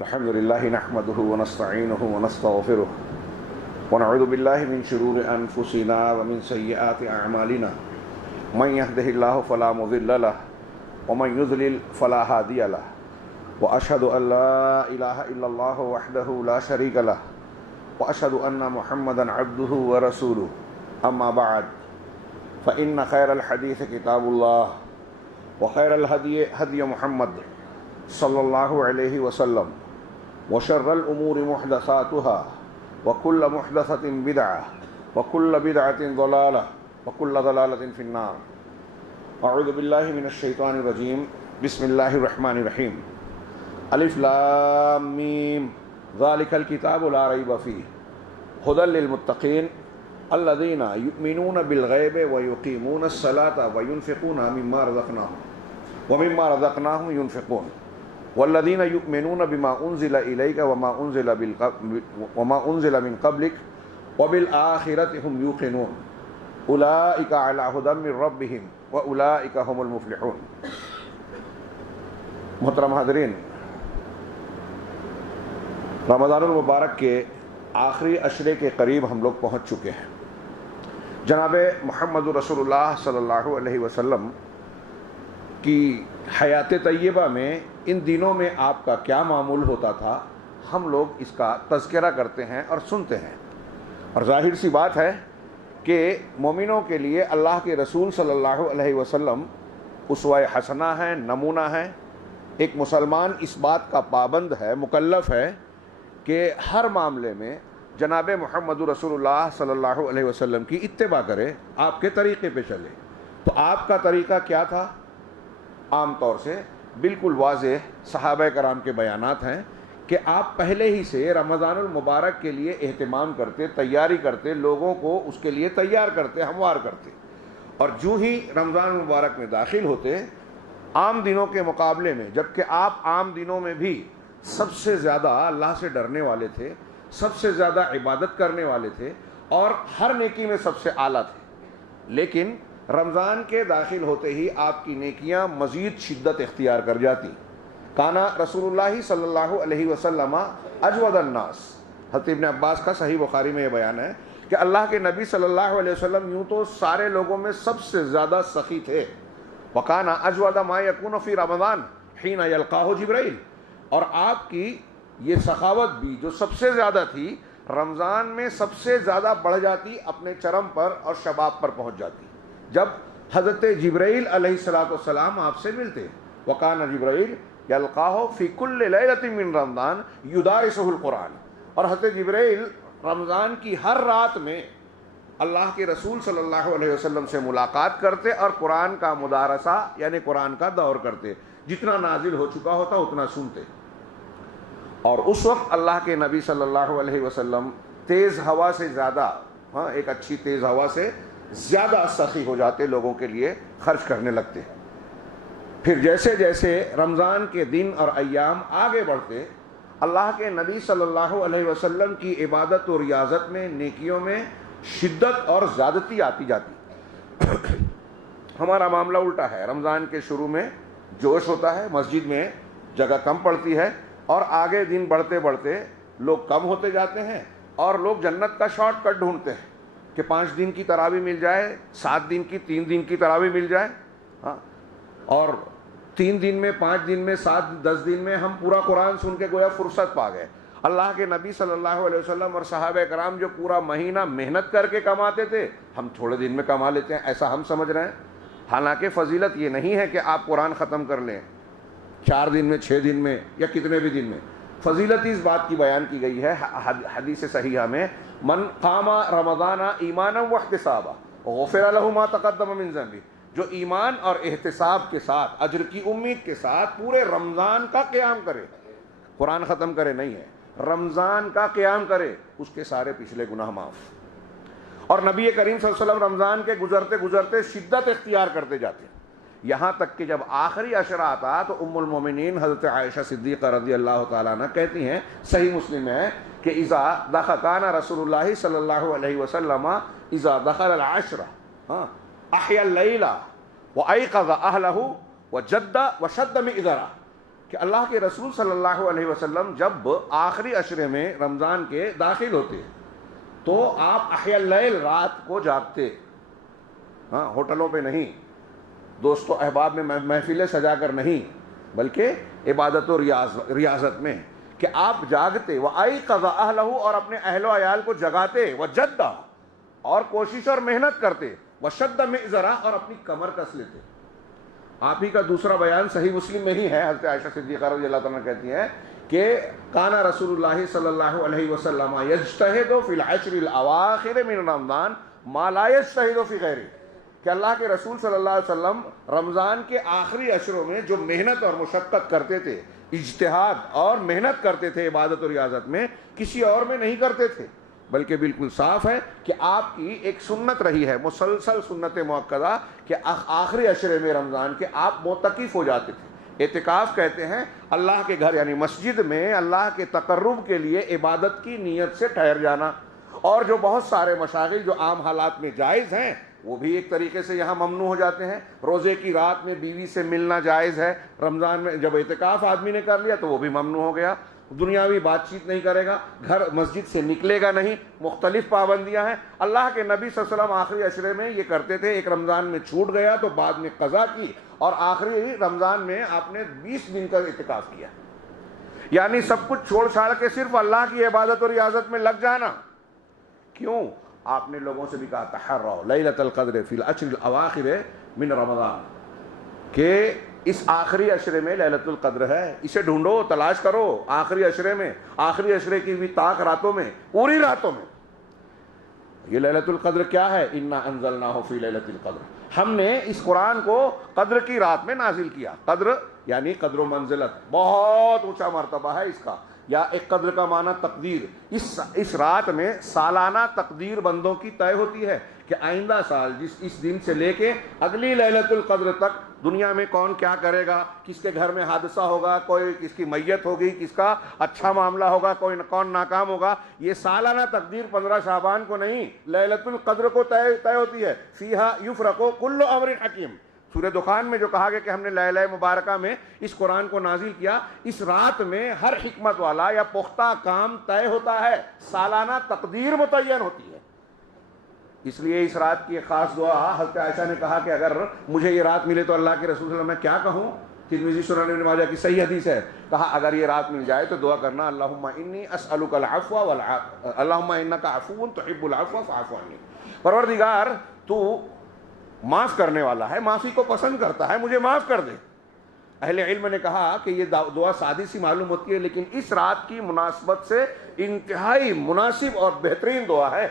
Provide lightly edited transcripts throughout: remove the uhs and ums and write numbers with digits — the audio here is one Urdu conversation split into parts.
الحمد لله نحمده ونستعينه ونستغفره ونعوذ بالله من شرور أنفسنا ومن سيئات أعمالنا من يهده الله فلا مضل له ومن يضلل فلا هادي له وأشهد أن لا إله إلا الله وحده لا شريك له وأشهد أن محمدا عبده ورسوله أما بعد فإن خير الحديث كتاب الله وخير الهدي هدي محمد صلى الله عليه وسلم وشر الأمور محدثاتها وكل محدثة بدعة وكل بدعة ضلالة وكل ضلالة في النار. أعوذ بالله من الشيطان الرجيم. بسم الله الرحمن الرحيم. ألف لام ميم ذلك الكتاب لا ريب فيه هدى للمتقين الذين يؤمنون بالغيب ويقيمون الصلاة وينفقون ومما رزقناهم ينفقون والذين يؤمنون بما أنزل إليك وما أنزل من قبلك وبالآخرة هم يوقنون أولئك على هدى من ربهم وأولئك هم المفلحون. محترم حاضرین، رمضان المبارک کے آخری عشرے کے قریب ہم لوگ پہنچ چکے ہیں. جناب محمد رسول اللہ صلی اللہ علیہ وسلم کی حیات طیبہ میں ان دنوں میں آپ کا کیا معمول ہوتا تھا، ہم لوگ اس کا تذکرہ کرتے ہیں اور سنتے ہیں. اور ظاہر سی بات ہے کہ مومنوں کے لیے اللہ کے رسول صلی اللہ علیہ وسلم اسوہ حسنہ ہیں، نمونہ ہیں. ایک مسلمان اس بات کا پابند ہے، مکلف ہے کہ ہر معاملے میں جناب محمد رسول اللہ صلی اللہ علیہ وسلم کی اتباع کرے، آپ کے طریقے پہ چلے. تو آپ کا طریقہ کیا تھا؟ عام طور سے بالکل واضح صحابہ کرام کے بیانات ہیں کہ آپ پہلے ہی سے رمضان المبارک کے لیے اہتمام کرتے، تیاری کرتے، لوگوں کو اس کے لیے تیار کرتے، ہموار کرتے. اور جو ہی رمضان المبارک میں داخل ہوتے، عام دنوں کے مقابلے میں، جبکہ آپ عام دنوں میں بھی سب سے زیادہ اللہ سے ڈرنے والے تھے، سب سے زیادہ عبادت کرنے والے تھے اور ہر نیکی میں سب سے اعلیٰ تھے، لیکن رمضان کے داخل ہوتے ہی آپ کی نیکیاں مزید شدت اختیار کر جاتی. کانا رسول اللہ صلی اللہ علیہ وسلم اجود الناس. حضرت ابن عباس کا صحیح بخاری میں یہ بیان ہے کہ اللہ کے نبی صلی اللہ علیہ وسلم یوں تو سارے لوگوں میں سب سے زیادہ سخی تھے. وکانا اجود ما یکون فی رمضان حین یلقاہ جبرائیل. اور آپ کی یہ سخاوت بھی جو سب سے زیادہ تھی، رمضان میں سب سے زیادہ بڑھ جاتی، اپنے چرم پر اور شباب پر پہنچ جاتی جب حضرت جبرائیل علیہ السلام آپ سے ملتے. وکان جبرائیل یلقاہ فی کل لیلۃ من رمضان یدارسہ القرآن. اور حضرت جبرائیل رمضان کی ہر رات میں اللہ کے رسول صلی اللہ علیہ وسلم سے ملاقات کرتے اور قرآن کا مدارسہ یعنی قرآن کا دور کرتے. جتنا نازل ہو چکا ہوتا اتنا سنتے. اور اس وقت اللہ کے نبی صلی اللہ علیہ وسلم تیز ہوا سے زیادہ، ایک اچھی تیز ہوا سے زیادہ سخی ہو جاتے، لوگوں کے لیے خرچ کرنے لگتے. پھر جیسے جیسے رمضان کے دن اور ایام آگے بڑھتے، اللہ کے نبی صلی اللہ علیہ وسلم کی عبادت و ریاضت میں، نیکیوں میں شدت اور زیادتی آتی جاتی. ہمارا معاملہ الٹا ہے. رمضان کے شروع میں جوش ہوتا ہے، مسجد میں جگہ کم پڑتی ہے، اور آگے دن بڑھتے بڑھتے لوگ کم ہوتے جاتے ہیں اور لوگ جنت کا شارٹ کٹ ڈھونڈتے ہیں کہ 5 دن کی تراویح مل جائے، 7 دن کی، 3 دن کی تراویح مل جائے، اور 3 دن میں، 5 دن میں، 7 10 دن میں ہم پورا قرآن سن کے گویا فرصت پا گئے. اللہ کے نبی صلی اللہ علیہ وسلم اور صحابہ کرام جو پورا مہینہ محنت کر کے کماتے تھے، ہم تھوڑے دن میں کما لیتے ہیں، ایسا ہم سمجھ رہے ہیں. حالانکہ فضیلت یہ نہیں ہے کہ آپ قرآن ختم کر لیں 4 دن میں، 6 دن میں، یا کتنے بھی دن میں. فضیلت اس بات کی بیان کی گئی ہے حدیث صحیحہ میں، من قام رمضان ایمانا واحتسابا غفر له ما تقدم من ذنبہ. جو ایمان اور احتساب کے ساتھ، اجر کی امید کے ساتھ پورے رمضان کا قیام کرے، قرآن ختم کرے نہیں ہے، رمضان کا قیام کرے، اس کے سارے پچھلے گناہ معاف. اور نبی کریم صلی اللہ علیہ وسلم رمضان کے گزرتے گزرتے شدت اختیار کرتے جاتے، یہاں تک کہ جب آخری عشرہ آتا تو ام المومنین حضرت عائشہ صدیقہ رضی اللہ تعالیٰ عنہ کہتی ہیں، صحیح مسلم ہے کہ اذا دخل رسول اللہ صلی اللہ علیہ وسلم اذا دخل العشرہ احیا اللیل وایقظ اہلہ وجد وشد مئذرہ. کہ اللہ کے رسول صلی اللہ علیہ وسلم جب آخری عشرے میں رمضان کے داخل ہوتے تو آپ احیا اللیل، رات کو جاگتے، ہاں ہوٹلوں پہ نہیں، دوست و احباب میں محفلیں سجا کر نہیں، بلکہ عبادت و ریاضت میں، کہ آپ جاگتے، وَأَيْقَظَ أَهْلَهُ، اور اپنے اہل و عیال کو جگاتے، وَجَدَّ، اور کوشش اور محنت کرتے، وَشَدَّ مِئْزَرَ، اور اپنی کمر کس لیتے۔ آپ ہی کا دوسرا بیان صحیح مسلم میں ہی ہے، حضرت عائشہ صدیقہ رضی اللہ تعالیٰ کہتی ہیں کہ کان رسول اللہ صلی اللہ علیہ وسلم یجتہد فی العشر الاواخر من رمضان ما لا یجتہد فی غیرہ، کہ اللہ کے رسول صلی اللہ علیہ وسلم رمضان کے آخری عشروں میں جو محنت اور مشقت کرتے تھے، اجتہاد اور محنت کرتے تھے عبادت و ریاضت میں، کسی اور میں نہیں کرتے تھے، بلکہ بالکل صاف ہے کہ آپ کی ایک سنت رہی ہے، مسلسل سنت موقدہ، کہ آخری عشرے میں رمضان کے آپ معتکف ہو جاتے تھے۔ اعتکاف کہتے ہیں اللہ کے گھر یعنی مسجد میں اللہ کے تقرب کے لیے عبادت کی نیت سے ٹھہر جانا، اور جو بہت سارے مشاغل جو عام حالات میں جائز ہیں وہ بھی ایک طریقے سے یہاں ممنوع ہو جاتے ہیں۔ روزے کی رات میں بیوی سے ملنا جائز ہے، رمضان میں جب اعتکاف آدمی نے کر لیا تو وہ بھی ممنوع ہو گیا۔ دنیاوی بات چیت نہیں کرے گا، گھر مسجد سے نکلے گا نہیں، مختلف پابندیاں ہیں۔ اللہ کے نبی صلی اللہ علیہ وسلم آخری عشرے میں یہ کرتے تھے، ایک رمضان میں چھوٹ گیا تو بعد میں قضا کی، اور آخری رمضان میں آپ نے 20 دن کا اعتکاف کیا، یعنی سب کچھ چھوڑ چھاڑ کے صرف اللہ کی عبادت اور ریاضت میں لگ جانا۔ کیوں؟ آپ نے لوگوں سے بھی کہا تحروا لیلۃ القدر فی العشر الاواخر من رمضان، کہ اس آخری عشرے میں لیلۃ القدر ہے، اسے ڈھونڈو، تلاش کرو، آخری عشرے میں، آخری عشرے کی بھی طاق راتوں میں، پوری راتوں میں۔ یہ لیلۃ القدر کیا ہے؟ انا انزلناہ فی لیلۃ القدر، ہم نے اس قرآن کو قدر کی رات میں نازل کیا۔ قدر یعنی قدر و منزلت، بہت اونچا مرتبہ ہے اس کا، یا ایک قدر کا معنی تقدیر۔ اس رات میں سالانہ تقدیر بندوں کی طے ہوتی ہے کہ آئندہ سال اس دن سے لے کے اگلی لیلۃ القدر تک دنیا میں کون کیا کرے گا، کس کے گھر میں حادثہ ہوگا، کوئی کس کی میت ہوگی، کس کا اچھا معاملہ ہوگا، کون ناکام ہوگا۔ یہ سالانہ تقدیر 15 شعبان کو نہیں، لیلۃ القدر کو طے ہوتی ہے۔ فیہا یفرق کل امر حکیم، سورہ دخان میں جو کہا گیا کہ ہم نے لیلہ مبارکہ میں اس قرآن کو نازل کیا، اس رات میں ہر حکمت والا یا پختہ کام طے ہوتا ہے، سالانہ تقدیر متعین ہوتی ہے۔ اس لیے اس رات کی ایک خاص دعا، حضرت عائشہ نے کہا کہ اگر مجھے یہ رات ملے تو اللہ کے رسول صلی اللہ علیہ وسلم میں کیا کہوں؟ ترمذی سنن ابن ماجہ کی صحیح حدیث ہے، کہا اگر یہ رات مل جائے تو دعا کرنا اللہم انی اسألک العفو اللہم انک عفو تحب العفو فاعف عنی، پروردگار تو معاف کرنے والا ہے، معافی کو پسند کرتا ہے، مجھے معاف کر دے۔ اہل علم نے کہا کہ یہ دعا سادی سی معلوم ہوتی ہے، لیکن اس رات کی مناسبت سے انتہائی مناسب اور بہترین دعا ہے۔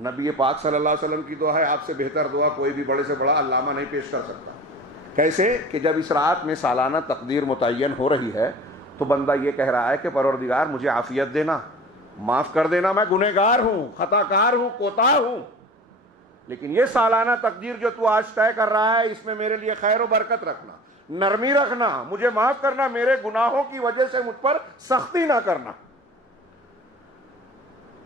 نبی پاک صلی اللہ علیہ وسلم کی دعا ہے، آپ سے بہتر دعا کوئی بھی بڑے سے بڑا علامہ نہیں پیش کر سکتا۔ کیسے کہ جب اس رات میں سالانہ تقدیر متعین ہو رہی ہے تو بندہ یہ کہہ رہا ہے کہ پروردگار مجھے عافیت دینا، معاف کر دینا، میں گنہگار ہوں، خطا کار ہوں، کوتاہ ہوں، لیکن یہ سالانہ تقدیر جو تو آج طے کر رہا ہے اس میں میرے لیے خیر و برکت رکھنا، نرمی رکھنا، مجھے معاف کرنا، میرے گناہوں کی وجہ سے مجھ پر سختی نہ کرنا۔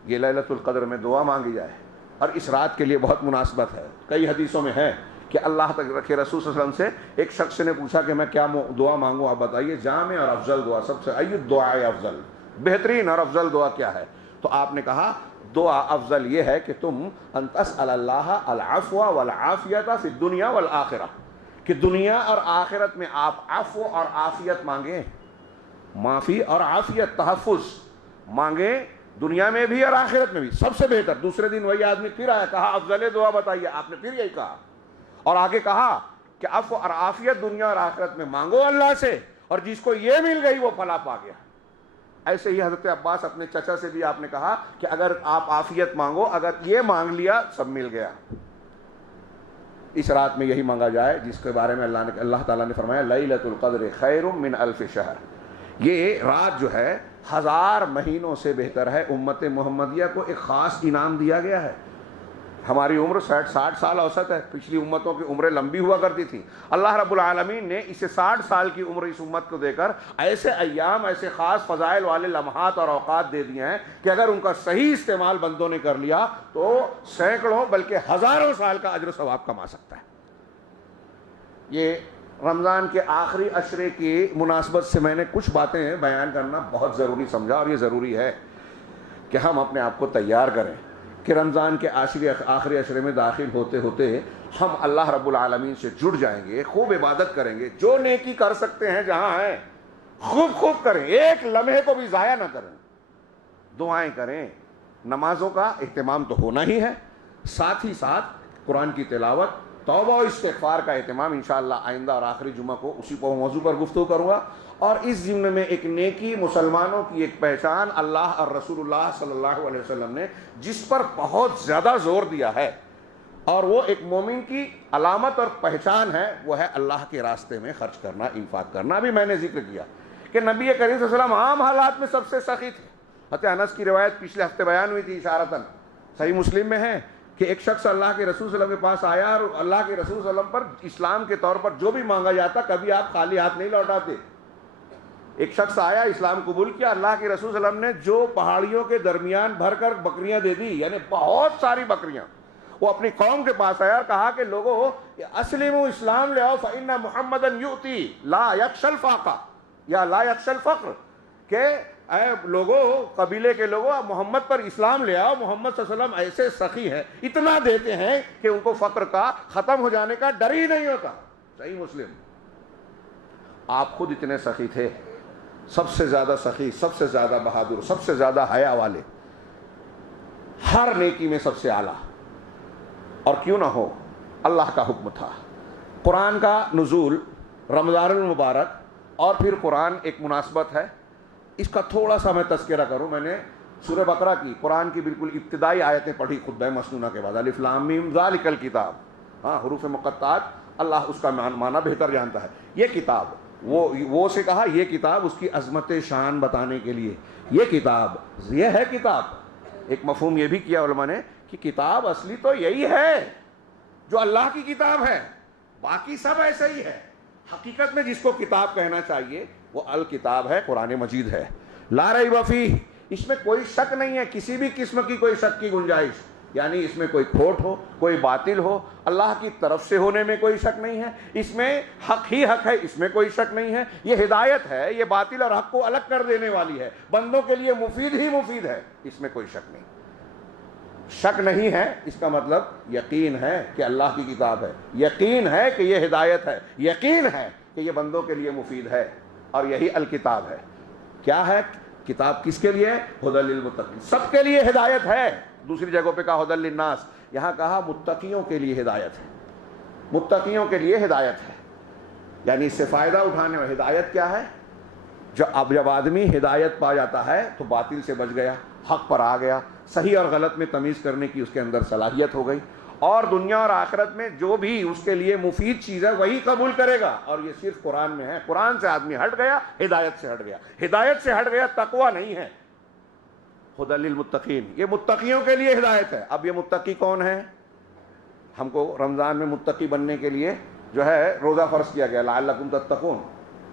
یہ لیلۃ القدر میں دعا مانگی جائے، اور اس رات کے لیے بہت مناسبت ہے۔ کئی حدیثوں میں ہے کہ اللہ کے رسول صلی اللہ علیہ وسلم سے ایک شخص نے پوچھا کہ میں کیا دعا مانگوں، آپ بتائیے، جامع اور افضل دعا، سب سے ای دعا افضل، بہترین اور افضل دعا کیا ہے؟ تو آپ نے کہا دعا افضل یہ ہے کہ تم ان تسأل اللہ العفو والعافیت فی الدنیا والآخرہ، کہ دنیا اور آخرت میں آپ عفو اور عافیت مانگیں، معافی اور عافیت، تحفظ مانگیں، دنیا میں بھی اور آخرت میں بھی، سب سے بہتر۔ دوسرے دن وہی آدمی پھر آیا، کہا افضل دعا بتائیے، آپ نے پھر یہی کہا، اور آگے کہا کہ عفو اور عافیت دنیا اور آخرت میں مانگو اللہ سے، اور جس کو یہ مل گئی وہ فلاح پا گیا۔ ایسے ہی حضرت عباس اپنے چچا سے بھی آپ نے کہا کہ اگر آپ عافیت مانگو، اگر یہ مانگ لیا سب مل گیا۔ اس رات میں یہی مانگا جائے جس کے بارے میں اللہ تعالیٰ نے فرمایا لیلۃ القدر خیر من الف شہر، یہ رات جو ہے 1000 مہینوں سے بہتر ہے۔ امت محمدیہ کو ایک خاص انعام دیا گیا ہے۔ ہماری عمر 60 سال اوسط ہے، پچھلی امتوں کی عمریں لمبی ہوا کرتی تھی، اللہ رب العالمین نے اسے 60 سال کی عمر اس امت کو دے کر ایسے ایام، ایسے خاص فضائل والے لمحات اور اوقات دے دیے ہیں کہ اگر ان کا صحیح استعمال بندوں نے کر لیا تو سینکڑوں بلکہ ہزاروں سال کا اجر و ثواب کما سکتا ہے۔ یہ رمضان کے آخری عشرے کی مناسبت سے میں نے کچھ باتیں بیان کرنا بہت ضروری سمجھا، اور یہ ضروری ہے کہ ہم اپنے آپ کو تیار کریں کہ رمضان کے آخری عشرے میں داخل ہوتے ہوتے ہم اللہ رب العالمین سے جڑ جائیں گے، خوب عبادت کریں گے، جو نیکی کر سکتے ہیں جہاں ہیں خوب خوب کریں، ایک لمحے کو بھی ضائع نہ کریں، دعائیں کریں، نمازوں کا اہتمام تو ہونا ہی ہے، ساتھ ہی ساتھ قرآن کی تلاوت، توبہ و استغفار کا اہتمام انشاءاللہ آئندہ اور آخری جمعہ کو اسی موضوع پر گفتگو کروں گا۔ اور اس ضمن میں ایک نیکی، مسلمانوں کی ایک پہچان اللہ اور رسول اللہ صلی اللہ علیہ وسلم نے جس پر بہت زیادہ زور دیا ہے، اور وہ ایک مومن کی علامت اور پہچان ہے، وہ ہے اللہ کے راستے میں خرچ کرنا، انفاق کرنا۔ ابھی میں نے ذکر کیا کہ نبی کریم صلی اللہ علیہ وسلم عام حالات میں سب سے سخی تھے۔ حضرت انس کی روایت پچھلے ہفتے بیان ہوئی تھی اشارتاً، صحیح مسلم میں ہے کہ ایک شخص اللہ کے رسول صلی اللہ علیہ وسلم کے پاس آیا، اور اللہ کے رسول صلی اللہ علیہ وسلم پر اسلام کے طور پر جو بھی مانگا جاتا کبھی آپ خالی ہاتھ نہیں لوٹاتے۔ ایک شخص آیا، اسلام قبول کیا، اللہ کے رسول صلی اللہ علیہ وسلم نے جو پہاڑیوں کے درمیان بھر کر بکریاں دے دی، یعنی بہت ساری بکریاں، وہ اپنی قوم کے پاس آیا اور کہا کہ لوگوں اسلموا، اسلام لے آؤ، فإن محمدا یؤتی لا یخشى الفاقہ یا لا یخشى الفقر، کہ اے لوگوں، قبیلے کے لوگوں، محمد پر اسلام لے آؤ، محمد صلی اللہ علیہ وسلم ایسے سخی ہیں، اتنا دیتے ہیں کہ ان کو فقر کا ختم ہو جانے کا ڈر ہی نہیں ہوتا۔ صحیح مسلم۔ آپ خود اتنے سخی تھے، سب سے زیادہ سخی، سب سے زیادہ بہادر، سب سے زیادہ حیا والے، ہر نیکی میں سب سے اعلیٰ، اور کیوں نہ ہو اللہ کا حکم تھا۔ قرآن کا نزول رمضان المبارک، اور پھر قرآن ایک مناسبت ہے، اس کا تھوڑا سا میں تذکرہ کروں۔ میں نے سورہ بقرہ کی، قرآن کی بالکل ابتدائی آیتیں پڑھی خطبہ مسنونہ کے بعد، الف لام میم ذالک الکتاب، ہاں حروف مقطعات، اللہ اس کا معنی بہتر جانتا ہے۔ یہ کتاب، وہ سے کہا یہ کتاب اس کی عظمت شان بتانے کے لیے، یہ کتاب، یہ ہے کتاب۔ ایک مفہوم یہ بھی کیا علماء نے کہ کتاب اصلی تو یہی ہے جو اللہ کی کتاب ہے، باقی سب ایسا ہی ہے۔ حقیقت میں جس کو کتاب کہنا چاہیے وہ الکتاب ہے، قرآن مجید ہے، لا ریب فیہ، اس میں کوئی شک نہیں ہے، کسی بھی قسم کی کوئی شک کی گنجائش، یعنی اس میں کوئی کھوٹ ہو، کوئی باطل ہو، اللہ کی طرف سے ہونے میں کوئی شک نہیں ہے، اس میں حق ہی حق ہے، اس میں کوئی شک نہیں ہے، یہ ہدایت ہے، یہ باطل اور حق کو الگ کر دینے والی ہے، بندوں کے لیے مفید ہی مفید ہے، اس میں کوئی شک نہیں۔ شک نہیں ہے اس کا مطلب یقین ہے کہ اللہ کی کتاب ہے، یقین ہے کہ یہ ہدایت ہے، یقین ہے کہ یہ بندوں کے لیے مفید ہے، اور یہی الکتاب ہے۔ کیا ہے کتاب؟ کس کے لیے؟ ھدی للمتقین، سب کے لیے ہدایت ہے۔ دوسری جگہوں پہ کہا ھدی للناس، یہاں کہا متقیوں کے لیے ہدایت ہے، متقیوں کے لیے ہدایت ہے، یعنی اس سے فائدہ اٹھانے میں۔ ہدایت کیا ہے؟ جب آدمی ہدایت پا جاتا ہے تو باطل سے بچ گیا، حق پر آ گیا، صحیح اور غلط میں تمیز کرنے کی اس کے اندر صلاحیت ہو گئی، اور دنیا اور آخرت میں جو بھی اس کے لیے مفید چیز ہے وہی قبول کرے گا، اور یہ صرف قرآن میں ہے۔ قرآن سے آدمی ہٹ گیا، ہدایت سے ہٹ گیا، ہدایت سے ہٹ گیا، تقویٰ نہیں ہے۔ ھدی للمتقین، یہ متقیوں کے لیے ہدایت ہے۔ اب یہ متقی کون ہے؟ ہم کو رمضان میں متقی بننے کے لیے جو ہے روزہ فرض کیا گیا، لعلکم تتقون،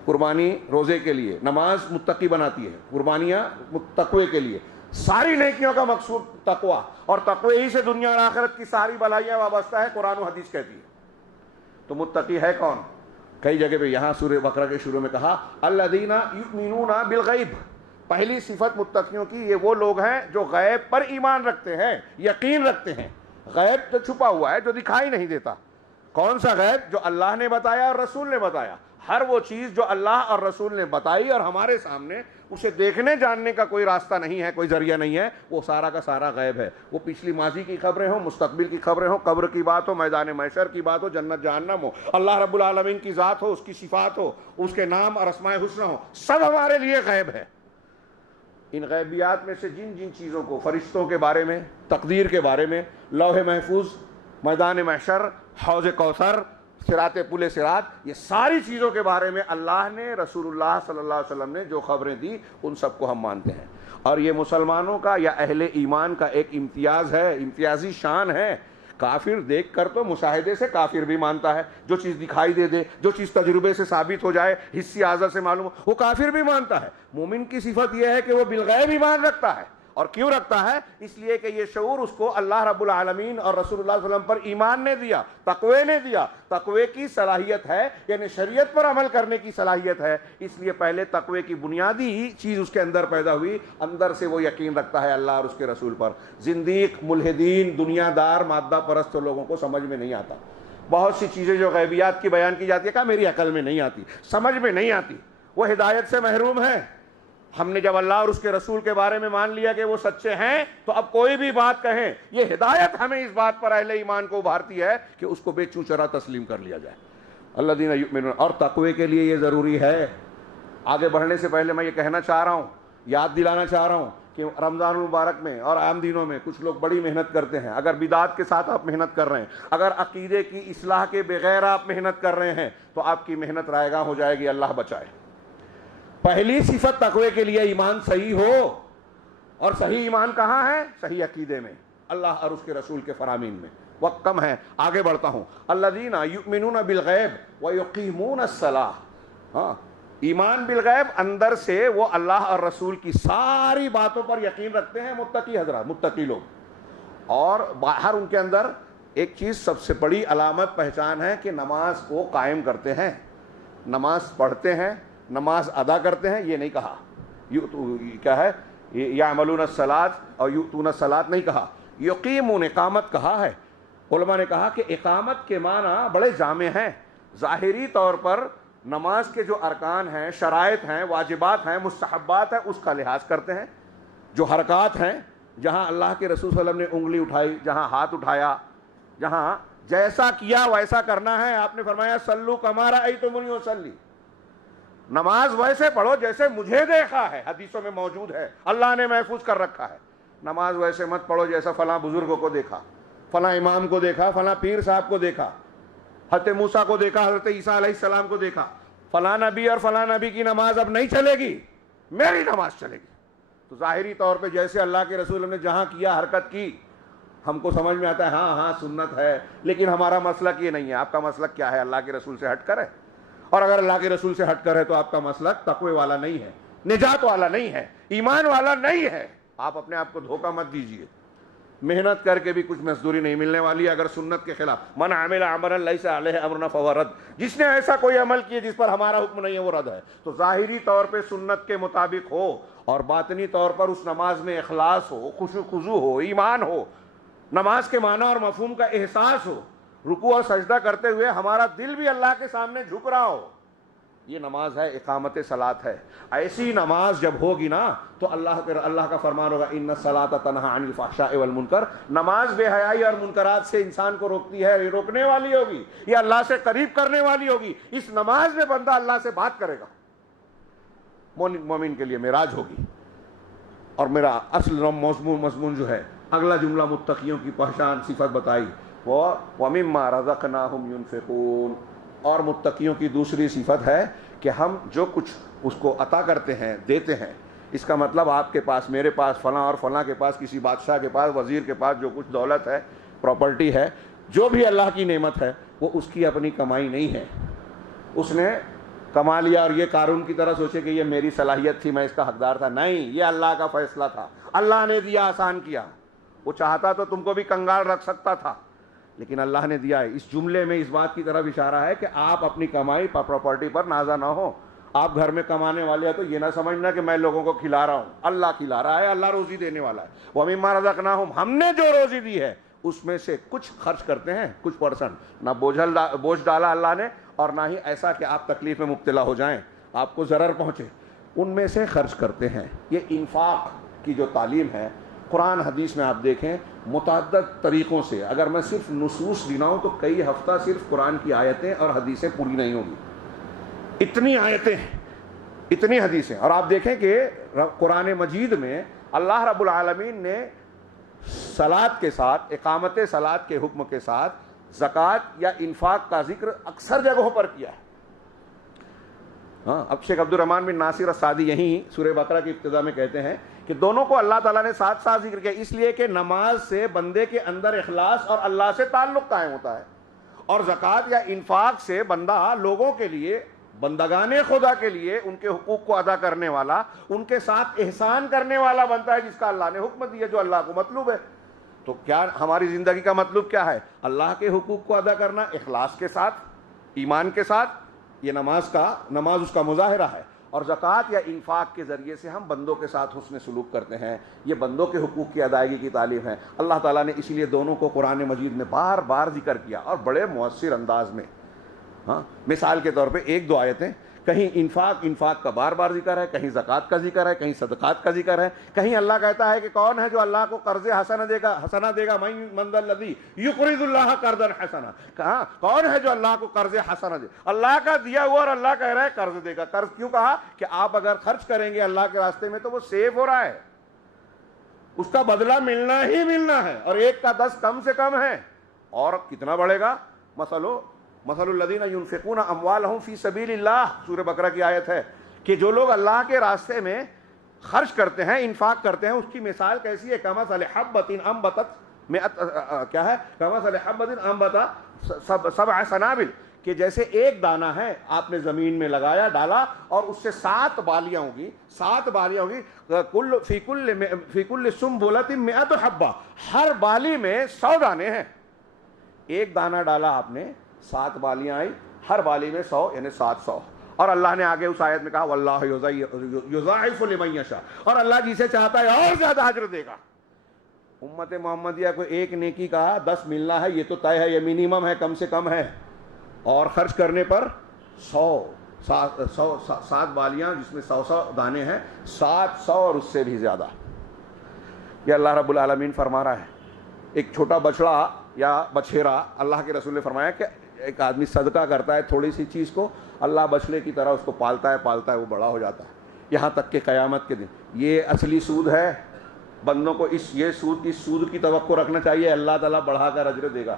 قربانی روزے کے لیے، نماز متقی بناتی ہے، قربانیاں تقوی کے لیے، ساری نیکیوں کا مقصود تقوی، اور تقوی ہی سے دنیا اور آخرت کی ساری بھلائیاں وابستہ ہے، قرآن و حدیث کہتی ہے۔ تو متقی ہے کون؟ کئی جگہ پہ یہاں سورہ بقرہ کے شروع میں کہا الذین یؤمنون بالغیب، پہلی صفت متقیوں کی یہ وہ لوگ ہیں جو غیب پر ایمان رکھتے ہیں، یقین رکھتے ہیں۔ غیب تو چھپا ہوا ہے جو دکھائی نہیں دیتا۔ کون سا غیب؟ جو اللہ نے بتایا اور رسول نے بتایا۔ ہر وہ چیز جو اللہ اور رسول نے بتائی اور ہمارے سامنے، اسے دیکھنے جاننے کا کوئی راستہ نہیں ہے، کوئی ذریعہ نہیں ہے، وہ سارا کا سارا غیب ہے۔ وہ پچھلی ماضی کی خبریں ہوں، مستقبل کی خبریں ہوں، قبر کی بات ہو، میدان محشر کی بات ہو، جنت جہنم ہو، اللہ رب العالمین کی ذات ہو، اس کی صفات ہو، اس کے نام اور اسماء حسنہ ہو، سب ہمارے لیے غیب ہے۔ ان غیبیات میں سے جن جن چیزوں کو، فرشتوں کے بارے میں، تقدیر کے بارے میں، لوح محفوظ، میدان محشر، حوض کوثر، صراط پل صراط، یہ ساری چیزوں کے بارے میں اللہ نے، رسول اللہ صلی اللہ علیہ وسلم نے جو خبریں دی ان سب کو ہم مانتے ہیں، اور یہ مسلمانوں کا یا اہل ایمان کا ایک امتیاز ہے، امتیازی شان ہے۔ کافر دیکھ کر تو مشاہدے سے کافر بھی مانتا ہے، جو چیز دکھائی دے دے، جو چیز تجربے سے ثابت ہو جائے، حسی اعضاء سے معلوم ہو، وہ کافر بھی مانتا ہے۔ مومن کی صفت یہ ہے کہ وہ بالغیب ایمان رکھتا ہے، اور کیوں رکھتا ہے؟ اس لیے کہ یہ شعور اس کو اللہ رب العالمین اور رسول اللہ صلی اللہ علیہ وسلم پر ایمان نے دیا، تقوی نے دیا۔ تقوی کی صلاحیت ہے، یعنی شریعت پر عمل کرنے کی صلاحیت ہے، اس لیے پہلے تقوی کی بنیادی چیز اس کے اندر پیدا ہوئی، اندر سے وہ یقین رکھتا ہے اللہ اور اس کے رسول پر۔ زندیق، ملحدین، دنیا دار، مادہ پرست لوگوں کو سمجھ میں نہیں آتا۔ بہت سی چیزیں جو غیبیات کی بیان کی جاتی ہے، کہا میری عقل میں نہیں آتی، سمجھ میں نہیں آتی، وہ ہدایت سے محروم ہے۔ ہم نے جب اللہ اور اس کے رسول کے بارے میں مان لیا کہ وہ سچے ہیں، تو اب کوئی بھی بات کہیں، یہ ہدایت ہمیں اس بات پر اہل ایمان کو ابھارتی ہے کہ اس کو بے چوں چرا تسلیم کر لیا جائے۔ الذین یؤمنون، اور تقوی کے لیے یہ ضروری ہے۔ آگے بڑھنے سے پہلے میں یہ کہنا چاہ رہا ہوں، یاد دلانا چاہ رہا ہوں کہ رمضان المبارک میں اور عام دنوں میں کچھ لوگ بڑی محنت کرتے ہیں۔ اگر بدعات کے ساتھ آپ محنت کر رہے ہیں، اگر عقیدے کی اصلاح کے بغیر آپ محنت کر رہے ہیں، تو آپ کی محنت رائے گاں ہو جائے گی، اللہ بچائے۔ پہلی صفت تقوی کے لیے ایمان صحیح ہو، اور صحیح ایمان کہاں ہے؟ صحیح عقیدے میں، اللہ اور اس کے رسول کے فرامین میں۔ وقت کم ہے، آگے بڑھتا ہوں۔ الذین یؤمنون بالغیب ویقیمون الصلاۃ، ہاں، ایمان بالغیب، اندر سے وہ اللہ اور رسول کی ساری باتوں پر یقین رکھتے ہیں متقی حضرات، متقی لوگ، اور باہر ان کے اندر ایک چیز سب سے بڑی علامت پہچان ہے کہ نماز کو قائم کرتے ہیں، نماز پڑھتے ہیں، نماز ادا کرتے ہیں۔ یہ نہیں کہا کیا ہے یعملون الصلاۃ اور یؤتون الصلاۃ، نہیں کہا، یقیمون، اقامت کہا ہے۔ علماء نے کہا کہ اقامت کے معنی بڑے جامع ہیں۔ ظاہری طور پر نماز کے جو ارکان ہیں، شرائط ہیں، واجبات ہیں، مستحبات ہیں، اس کا لحاظ کرتے ہیں۔ جو حرکات ہیں، جہاں اللہ کے رسول صلی اللہ علیہ وسلم نے انگلی اٹھائی، جہاں ہاتھ اٹھایا، جہاں جیسا کیا ویسا کرنا ہے۔ آپ نے فرمایا صلو کما رأیتمونی اصلی، نماز ویسے پڑھو جیسے مجھے دیکھا ہے، حدیثوں میں موجود ہے، اللہ نے محفوظ کر رکھا ہے۔ نماز ویسے مت پڑھو جیسا فلاں بزرگوں کو دیکھا، فلاں امام کو دیکھا، فلاں پیر صاحب کو دیکھا، حضرت موسیٰ کو دیکھا، حضرت عیسیٰ علیہ السلام کو دیکھا۔ فلاں نبی اور فلاں نبی کی نماز اب نہیں چلے گی، میری نماز چلے گی۔ تو ظاہری طور پہ جیسے اللہ کے رسول نے جہاں کیا، حرکت کی، ہم کو سمجھ میں آتا ہے ہاں ہاں سنت ہے، لیکن ہمارا مسلک یہ نہیں ہے۔ آپ کا مسلک کیا ہے؟ اللہ کے رسول سے ہٹ کر ہے، اور اگر اللہ کے رسول سے ہٹ کر ہے تو آپ کا مسلک تقوی والا نہیں ہے، نجات والا نہیں ہے، ایمان والا نہیں ہے۔ آپ اپنے آپ کو دھوکہ مت دیجیے، محنت کر کے بھی کچھ مزدوری نہیں ملنے والی ہے اگر سنت کے خلاف۔ من عمل عملا لیس علیہ امرنا فہو رد، جس نے ایسا کوئی عمل کیا جس پر ہمارا حکم نہیں ہے، وہ رد ہے۔ تو ظاہری طور پہ سنت کے مطابق ہو، اور باطنی طور پر اس نماز میں اخلاص ہو، خشوع خضوع ہو، ایمان ہو، نماز کے معنی اور مفہوم کا احساس ہو، رکوع اور سجدہ کرتے ہوئے ہمارا دل بھی اللہ کے سامنے جھک رہا ہو، یہ نماز ہے، اقامت صلاۃ ہے۔ ایسی نماز جب ہوگی نا تو اللہ کا فرمان ہوگا ان الصلاۃ تنہی عن الفحشاء والمنکر، نماز بے حیائی اور منکرات سے انسان کو روکتی ہے، روکنے والی ہوگی، یہ اللہ سے قریب کرنے والی ہوگی۔ اس نماز میں بندہ اللہ سے بات کرے گا، مومن کے لیے معراج ہوگی۔ اور میرا اصل مضمون جو ہے، اگلا جملہ متقیوں کی پہچان صفت بتائی، وہ وَمِمَّا رَزَقْنَاهُمْ يُنْفِقُونَ، اور متقیوں کی دوسری صفت ہے کہ ہم جو کچھ اس کو عطا کرتے ہیں، دیتے ہیں، اس کا مطلب آپ کے پاس، میرے پاس، فلاں اور فلاں کے پاس، کسی بادشاہ کے پاس، وزیر کے پاس جو کچھ دولت ہے، پراپرٹی ہے، جو بھی اللہ کی نعمت ہے، وہ اس کی اپنی کمائی نہیں ہے۔ اس نے کما لیا اور یہ قارون کی طرح سوچے کہ یہ میری صلاحیت تھی، میں اس کا حقدار تھا، نہیں، یہ اللہ کا فیصلہ تھا، اللہ نے دیا، آسان کیا۔ وہ چاہتا تو تم کو بھی کنگال رکھ سکتا تھا، لیکن اللہ نے دیا ہے۔ اس جملے میں اس بات کی طرف اشارہ ہے کہ آپ اپنی کمائی پراپرٹی پر نازا نہ ہو۔ آپ گھر میں کمانے والے ہیں تو یہ نہ سمجھنا کہ میں لوگوں کو کھلا رہا ہوں، اللہ کھلا رہا ہے، اللہ روزی دینے والا ہے۔ وَمِمَّا رَزَقْنَاهُمْ، ہم نے جو روزی دی ہے اس میں سے کچھ خرچ کرتے ہیں، کچھ پرسنٹ، نہ بوجھ ڈالا اللہ نے، اور نہ ہی ایسا کہ آپ تکلیف میں مبتلا ہو جائیں، آپ کو ضرر پہنچے، ان میں سے خرچ کرتے ہیں۔ یہ انفاق کی جو تعلیم ہے قرآن حدیث میں آپ دیکھیں متعدد طریقوں سے، اگر میں صرف نصوص گناؤں تو کئی ہفتہ صرف قرآن کی آیتیں اور حدیثیں پوری نہیں ہوں گی، اتنی آیتیں، اتنی حدیثیں۔ اور آپ دیکھیں کہ قرآن مجید میں اللہ رب العالمین نے صلاۃ کے ساتھ، اقامت صلاۃ کے حکم کے ساتھ زکوٰۃ یا انفاق کا ذکر اکثر جگہوں پر کیا ہے۔ ہاں، اب شیخ عبد الرحمن بن ناصر السعدی یہیں سورہ بقرہ کی ابتدا میں کہتے ہیں کہ دونوں کو اللہ تعالیٰ نے ساتھ ساتھ ذکر کیا، اس لیے کہ نماز سے بندے کے اندر اخلاص اور اللہ سے تعلق قائم ہوتا ہے، اور زکوٰۃ یا انفاق سے بندہ لوگوں کے لیے بندگان خدا کے لیے ان کے حقوق کو ادا کرنے والا، ان کے ساتھ احسان کرنے والا بنتا ہے جس کا اللہ نے حکم دیا، جو اللہ کو مطلوب ہے۔ تو کیا ہماری زندگی کا مطلب کیا ہے؟ اللہ کے حقوق کو ادا کرنا اخلاص کے ساتھ، ایمان کے ساتھ۔ یہ نماز اس کا مظاہرہ ہے، اور زکوٰۃ یا انفاق کے ذریعے سے ہم بندوں کے ساتھ حسن سلوک کرتے ہیں، یہ بندوں کے حقوق کی ادائیگی کی تعلیم ہے۔ اللہ تعالیٰ نے اسی لیے دونوں کو قرآن مجید میں بار بار ذکر کیا، اور بڑے مؤثر انداز میں۔ ہاں، مثال کے طور پہ ایک دو آیتیں، کہیں انفاق کا بار بار ذکر ہے، کہیں زکوٰۃ کا ذکر ہے، کہیں صدقات کا ذکر ہے، کہیں اللہ کہتا ہے کہ کون ہے جو اللہ کو قرض حسنہ دے گا، من ذا الذی یقرض اللہ قرضا حسنا، کہاں کون ہے جو اللہ کو قرض حسنہ دے؟ اللہ کا دیا ہوا، اور اللہ کہہ رہا ہے قرض دے گا۔ قرض کیوں کہا؟ کہ آپ اگر خرچ کریں گے اللہ کے راستے میں تو وہ سیو ہو رہا ہے، اس کا بدلہ ملنا ہی ملنا ہے، اور 1 کا 10 کم سے کم ہے، اور کتنا بڑھے گا؟ مثل الذین ينفقون اموالهم فی سبیل اللہ، سورہ بقرہ کی آیت ہے کہ جو لوگ اللہ کے راستے میں خرچ کرتے ہیں، انفاق کرتے ہیں، اس کی مثال کیسی ہے؟ کمثل حبۃ انبتت کیا ہے؟ کمثل حبۃ انبتت 7 سنابل، کہ جیسے ایک دانہ ہے آپ نے زمین میں لگایا، ڈالا، اور اس سے 7 بالیاں ہوگی، 7 بالیاں ہوگی، فی کل سنبلۃ 100 حبہ، ہر بالی میں 100 دانے ہیں۔ ایک دانہ ڈالا آپ نے، 7 بالیاں آئی، ہر بالی میں 100، یعنی 700۔ اور اللہ نے آگے اس آیت میں کہا واللہ یضاعف لمن یشاء، اور اللہ جسے چاہتا ہے اور زیادہ اجر دے گا۔ امت محمدیہ کو ایک نیکی کا 10 ملنا ہے، یہ تو طے ہے، یہ منیمم ہے، کم سے کم ہے، اور خرچ کرنے پر 7 بالیاں جس میں 100 دانے ہیں، 700 اور اس سے بھی زیادہ۔ یہ اللہ رب العالمین فرما رہا ہے۔ ایک چھوٹا بچڑا یا بچھیرا، اللہ کے رسول نے فرمایا کہ ایک آدمی صدقہ کرتا ہے تھوڑی سی چیز کو، اللہ بچڑے کی طرح اس کو پالتا ہے، وہ بڑا ہو جاتا ہے، یہاں تک کہ قیامت کے دن۔ یہ اصلی سود ہے، بندوں کو اس سود کی توقع رکھنا چاہیے، اللہ تعالیٰ بڑھا کر اجر دے گا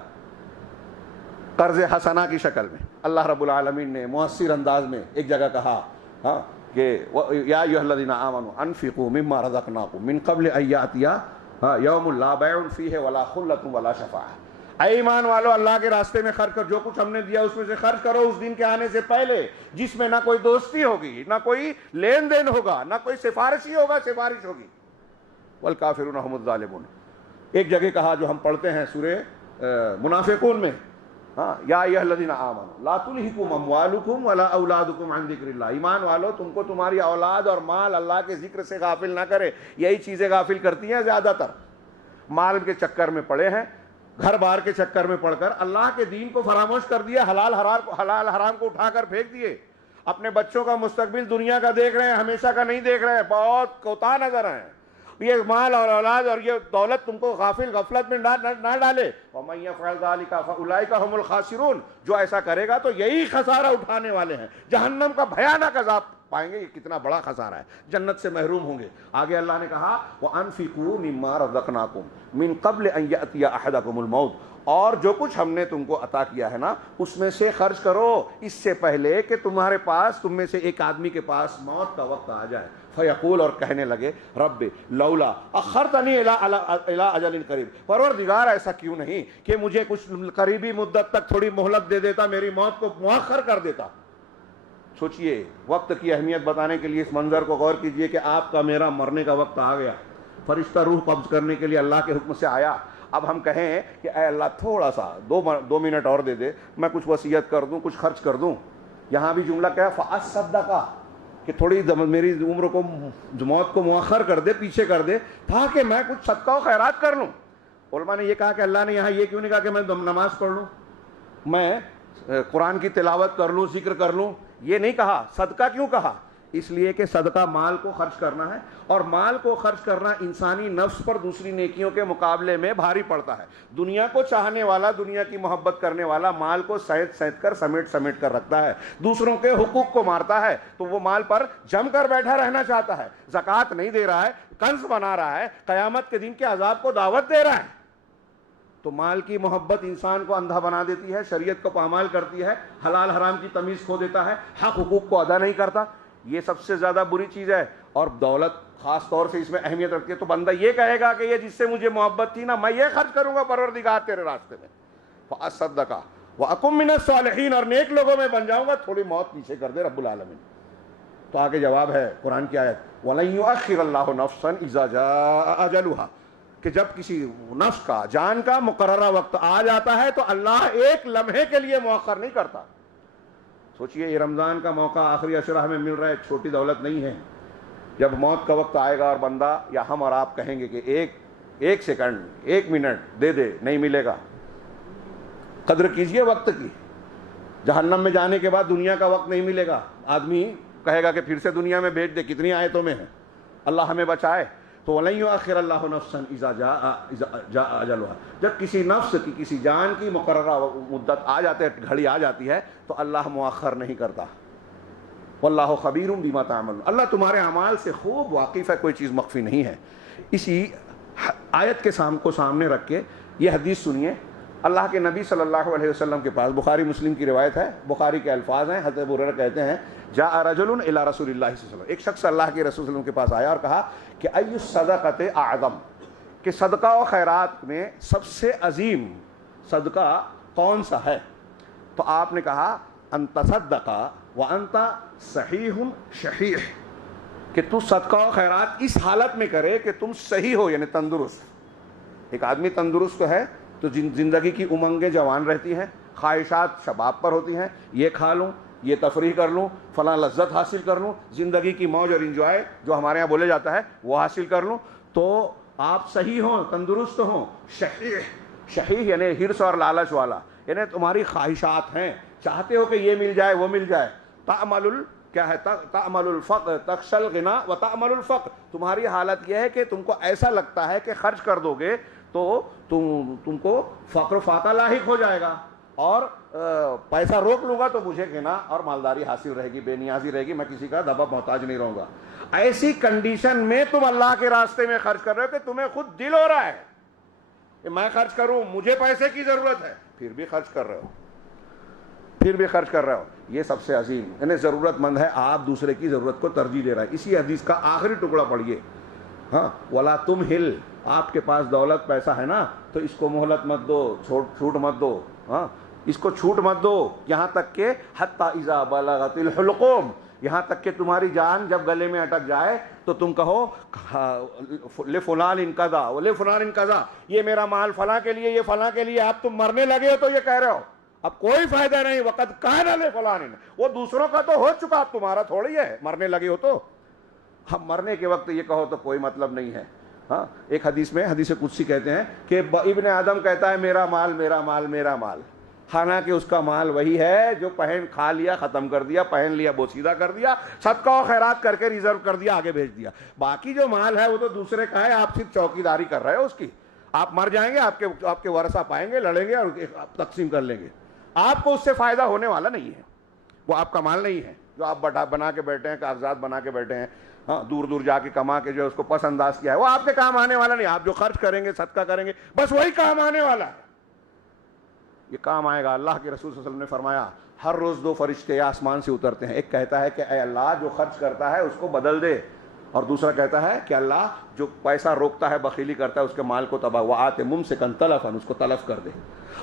قرض حسنہ کی شکل میں۔ اللہ رب العالمین نے مؤثر انداز میں ایک جگہ کہا کہ یا ایھا الذین آمنوا انفقوا مما رزقناکم من قبل ان یأتی یوم لا بیع فیہ ولا خلۃ ولا شفاعۃ۔ اے ایمان والو، اللہ کے راستے میں خرچ کرو، جو کچھ ہم نے دیا اس میں سے خرچ کرو اس دن کے آنے سے پہلے جس میں نہ کوئی دوستی ہوگی، نہ کوئی لین دین ہوگا، نہ کوئی سفارش ہوگی، والکافرون هم الظالمون۔ ایک جگہ کہا جو ہم پڑھتے ہیں سورہ منافقون میں، یا ایھا الذین آمنوا لا تلہکم اموالکم ولا اولادکم عن ذکر اللہ۔ ایمان والو، تم کو تمہاری اولاد اور مال اللہ کے ذکر سے غافل نہ کرے۔ یہی چیزیں غافل کرتی ہیں زیادہ تر، مال کے چکر میں پڑے ہیں، گھر بار کے چکر میں پڑ کر اللہ کے دین کو فراموش کر دیا، حلال حرام کو اٹھا کر پھینک دیے، اپنے بچوں کا مستقبل دنیا کا دیکھ رہے ہیں، ہمیشہ کا نہیں دیکھ رہے ہیں، بہت کوتا نظر ہیں۔ یہ مال اور اولاد اور یہ دولت تم کو غفلت میں نہ ڈالے۔ وَمَن يَفْعَلْ ذَلِكَ فَأُولَٰئِكَ هُمُ الْخَاسِرُونَ۔ جو ایسا کرے گا تو یہی خسارہ اٹھانے والے ہیں، جہنم کا بھیانک عذاب پائیں گے۔ یہ کتنا بڑا خسارہ ہے، جنت سے محروم ہوں گے۔ آگے اللہ نے کہا وَأَنفِقُوا مِمَّا رَزَقْنَاكُم مِّن قَبْلِ أَن يَأْتِيَ أَحَدَكُمُ الْمَوْتُ۔ اور جو کچھ ہم نے تم کو عطا کیا ہے نا، اس میں سے خرچ کرو اس سے پہلے کہ تم میں سے ایک آدمی کے پاس موت کا وقت آ جائے۔ فیقول، اور کہنے لگے رب لولا اخرتنی الی اجل قریب، پروردگار ایسا کیوں نہیں کہ مجھے کچھ قریبی مدت تک تھوڑی مہلت دے دیتا، میری موت کو مؤخر کر دیتا۔ سوچئے، وقت کی اہمیت بتانے کے لیے اس منظر کو غور کیجئے کہ آپ کا میرا مرنے کا وقت آ گیا، فرشتہ روح قبض کرنے کے لیے اللہ کے حکم سے آیا۔ اب ہم کہیں کہ اے اللہ تھوڑا سا 2 منٹ اور دے دے، میں کچھ وصیت کر دوں، کچھ خرچ کر دوں۔ یہاں بھی جملہ کیا ہے؟ فَأَصَّدَّقَ، کہ تھوڑی میری عمر کو، موت کو مؤخر کر دے، پیچھے کر دے، تاکہ میں کچھ صدقہ و خیرات کر لوں۔ علماء نے یہ کہا کہ اللہ نے یہاں یہ کیوں نہیں کہا کہ میں نماز پڑھ لوں، میں قرآن کی تلاوت کر لوں، ذکر کر لوں؟ یہ نہیں کہا۔ صدقہ کیوں کہا؟ اس لیے کہ صدقہ مال کو خرچ کرنا ہے، اور مال کو خرچ کرنا انسانی نفس پر دوسری نیکیوں کے مقابلے میں بھاری پڑتا ہے۔ دنیا کو چاہنے والا، دنیا کی محبت کرنے والا مال کو سمیٹ کر سمیٹ کر رکھتا ہے، دوسروں کے حقوق کو مارتا ہے، تو وہ مال پر جم کر بیٹھا رہنا چاہتا ہے، زکوٰۃ نہیں دے رہا ہے، کنز بنا رہا ہے، قیامت کے دن کے عذاب کو دعوت دے رہا ہے۔ تو مال کی محبت انسان کو اندھا بنا دیتی ہے، شریعت کو پامال کرتی ہے، حلال حرام کی تمیز کھو دیتا ہے، حق حقوق کو ادا نہیں کرتا۔ یہ سب سے زیادہ بری چیز ہے، اور دولت خاص طور سے اس میں اہمیت رکھتی ہے۔ تو بندہ یہ کہے گا کہ یہ جس سے مجھے محبت تھی نا، میں یہ خرچ کروں گا پروردگار تیرے راستے میں۔ فَأَصَّدَّقَ، وَأَكُن مِّنَ الصَّالِحِينَ، اور نیک لوگوں میں بن جاؤں گا، تھوڑی موت پیچھے کر دے رب العالمین۔ تو آگے جواب ہے قرآن کی آیت وَلَن يُؤَخِّرَ اللَّهُ نَفْسًا إِذَا جَاءَ أَجَلُهَا، کہ جب کسی نفس کا، جان کا مقررہ وقت آ جاتا ہے تو اللہ ایک لمحے کے لیے مؤخر نہیں کرتا۔ سوچئے یہ رمضان کا موقع آخری عشرہ میں مل رہا ہے، چھوٹی دولت نہیں ہے۔ جب موت کا وقت آئے گا اور بندہ یا ہم اور آپ کہیں گے کہ ایک سیکنڈ، 1 منٹ دے دے، نہیں ملے گا۔ قدر کیجئے وقت کی۔ جہنم میں جانے کے بعد دنیا کا وقت نہیں ملے گا، آدمی کہے گا کہ پھر سے دنیا میں بھیج دے، کتنی آیتوں میں ہے، اللہ ہمیں بچائے۔ تو وَلَن يُؤَخِّرَ اللَّهُ نَفْسًا إِذَا جَاءَ أَجَلُهَا، جب کسی نفس کی، کسی جان کی مقررہ مدت آ جاتے، گھڑی آ جاتی ہے تو اللہ مؤخر نہیں کرتا۔ وَاللَّهُ خَبِيرٌ بِمَا تَعْمَلُونَ، اللہ تمہارے اعمال سے خوب واقف ہے، کوئی چیز مخفی نہیں ہے۔ اسی آیت کے کو سامنے رکھ کے یہ حدیث سنیے۔ اللہ کے نبی صلی اللہ علیہ وسلم کے پاس، بخاری مسلم کی روایت ہے، بخاری کے الفاظ ہیں، حضرت ابو ہریرہ کہتے ہیں جاء رجل الی رسول اللہ صلی اللہ علیہ وسلم، ایک شخص اللہ کے رسول صلی اللہ علیہ وسلم کے پاس آیا اور کہا کہ ای الصدقۃ اعظم، کہ صدقہ و خیرات میں سب سے عظیم صدقہ کون سا ہے؟ تو آپ نے کہا ان تصدق وانت صحیح شحیح، کہ تو صدقہ و خیرات اس حالت میں کرے کہ تم صحیح ہو، یعنی تندرست۔ ایک آدمی تندرست ہے تو زندگی کی امنگیں جوان رہتی ہیں، خواہشات شباب پر ہوتی ہیں، یہ کھا لوں، یہ تفریح کر لوں، فلاں لذت حاصل کر لوں، زندگی کی موج اور انجوائے جو ہمارے ہاں بولے جاتا ہے وہ حاصل کر لوں۔ تو آپ صحیح ہوں، تندرست ہوں، شحیح، شحیح یعنی حرص اور لالچ والا، یعنی تمہاری خواہشات ہیں، چاہتے ہو کہ یہ مل جائے وہ مل جائے۔ کیا ہے؟ تعمل الفقر تخشى الغنى وتعمل الفقر، تمہاری حالت یہ ہے کہ تم کو ایسا لگتا ہے کہ خرچ کر دو گے تو تم کو فقر و فاقہ لاحق ہو جائے گا، اور پیسہ روک لوں گا تو مجھے غنا اور مالداری حاصل رہے گی، بے نیازی رہے گی، میں کسی کا دبا محتاج نہیں رہوں گا۔ ایسی کنڈیشن میں تم اللہ کے راستے میں خرچ کر رہے ہو کہ تمہیں خود دل ہو رہا ہے کہ میں خرچ کروں، مجھے پیسے کی ضرورت ہے، پھر بھی خرچ کر رہے ہو، پھر بھی خرچ کر رہے ہو، یہ سب سے عظیم، یعنی ضرورت مند ہے، آپ دوسرے کی ضرورت کو ترجیح دے رہا ہے۔ اسی حدیث کا آخری ٹکڑا پڑھیے، ہاں، ولا تم ہل، آپ کے پاس دولت پیسہ ہے نا تو اس کو مہلت مت دو، چھوٹ مت دو، ہاں، اس کو چھوٹ مت دو، یہاں تک کہ حتی اذا بلغت الحلقوم، یہاں تک کہ تمہاری جان جب گلے میں اٹک جائے تو تم کہو لفلان ان قضا ولفلان ان قضا، یہ میرا مال فلاں کے لیے، یہ فلاں کے لیے، اب تم مرنے لگے ہو تو یہ کہہ رہے ہو، اب کوئی فائدہ نہیں، وقت کان لفلان، وہ دوسروں کا تو ہو چکا، اب تمہارا تھوڑی ہے، مرنے لگے ہو تو۔ ہم مرنے کے وقت یہ کہو تو کوئی مطلب نہیں ہے۔ ہاں، ایک حدیث میں، حدیث قدسی کہتے ہیں کہ ابن آدم کہتا ہے میرا مال میرا مال میرا مال، حالانکہ اس کا مال وہی ہے جو کھا لیا، ختم کر دیا، پہن لیا، بوسیدہ کر دیا، صدقہ و خیرات کر کے ریزرو کر دیا، آگے بھیج دیا۔ باقی جو مال ہے وہ تو دوسرے کا ہے، آپ صرف چوکیداری کر رہے ہو اس کی۔ آپ مر جائیں گے، آپ کے ورثہ پائیں گے، لڑیں گے اور تقسیم کر لیں گے، آپ کو اس سے فائدہ ہونے والا نہیں ہے، وہ آپ کا مال نہیں ہے جو آپ بنا کے بیٹھے ہیں، کاغذات بنا کے بیٹھے ہیں، ہاں، دور دور جا کے کما کے جو اس کو پس انداز کیا ہے، وہ آپ کے کام آنے والا نہیں۔ آپ جو خرچ کریں گے، صدقہ کریں گے، بس وہی کام آنے والا ہے، یہ کام آئے گا۔ اللہ کے رسول صلی اللہ علیہ وسلم نے فرمایا ہر روز 2 فرشتے آسمان سے اترتے ہیں، ایک کہتا ہے کہ اے اللہ جو خرچ کرتا ہے اس کو بدل دے، اور دوسرا کہتا ہے کہ اللہ جو پیسہ روکتا ہے، بخیلی کرتا ہے، اس کے مال کو تباہ وآت ممسکا تلفا، اس کو تلف کر دے۔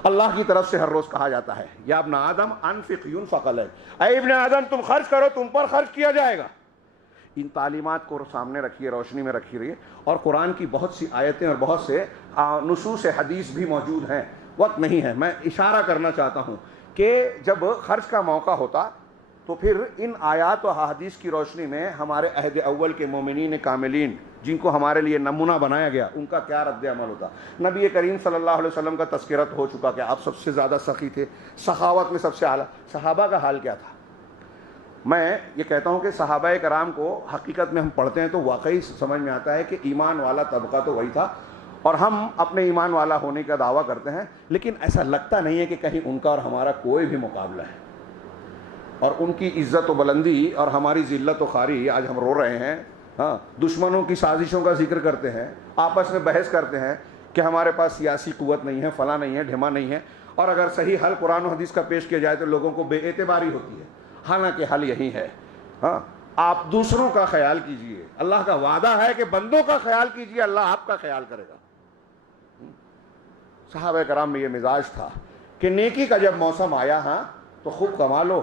اللہ کی طرف سے ہر روز کہا جاتا ہے یا ابن آدم انفق ينفق علیک، اے ابن آدم تم خرچ کرو، تم پر خرچ کیا جائے گا۔ ان تعلیمات کو سامنے رکھیے، روشنی میں رکھی رہیے، اور قرآن کی بہت سی آیتیں اور بہت سے نصوص حدیث بھی موجود ہیں، وقت نہیں ہے، میں اشارہ کرنا چاہتا ہوں کہ جب خرچ کا موقع ہوتا تو پھر ان آیات و حدیث کی روشنی میں ہمارے عہد اول کے مومنین کاملین جن کو ہمارے لیے نمونہ بنایا گیا، ان کا کیا رد عمل ہوتا۔ نبی کریم صلی اللہ علیہ وسلم کا تذکرہ ہو چکا کہ آپ سب سے زیادہ سخی تھے، سخاوت میں سب سے اعلیٰ۔ صحابہ کا حال کیا تھا؟ میں یہ کہتا ہوں کہ صحابہ کرام کو حقیقت میں ہم پڑھتے ہیں تو واقعی سمجھ میں آتا ہے کہ ایمان والا طبقہ تو وہی تھا، اور ہم اپنے ایمان والا ہونے کا دعویٰ کرتے ہیں، لیکن ایسا لگتا نہیں ہے کہ کہیں ان کا اور ہمارا کوئی بھی مقابلہ ہے، اور ان کی عزت و بلندی اور ہماری ذلت و خواری آج ہم رو رہے ہیں۔ ہاں، دشمنوں کی سازشوں کا ذکر کرتے ہیں، آپس میں بحث کرتے ہیں کہ ہمارے پاس سیاسی قوت نہیں ہے، فلاں نہیں ہے، ڈھما نہیں ہے، اور اگر صحیح حل قرآن و حدیث کا پیش کیا جائے تو لوگوں کو بے اعتباری ہوتی ہے، حالانکہ حل یہی ہے۔ ہاں، آپ دوسروں کا خیال کیجئے، اللہ کا وعدہ ہے کہ بندوں کا خیال کیجئے، اللہ آپ کا خیال کرے گا۔ صحابہ کرام میں یہ مزاج تھا کہ نیکی کا جب موسم آیا ہاں تو خوب کما لو،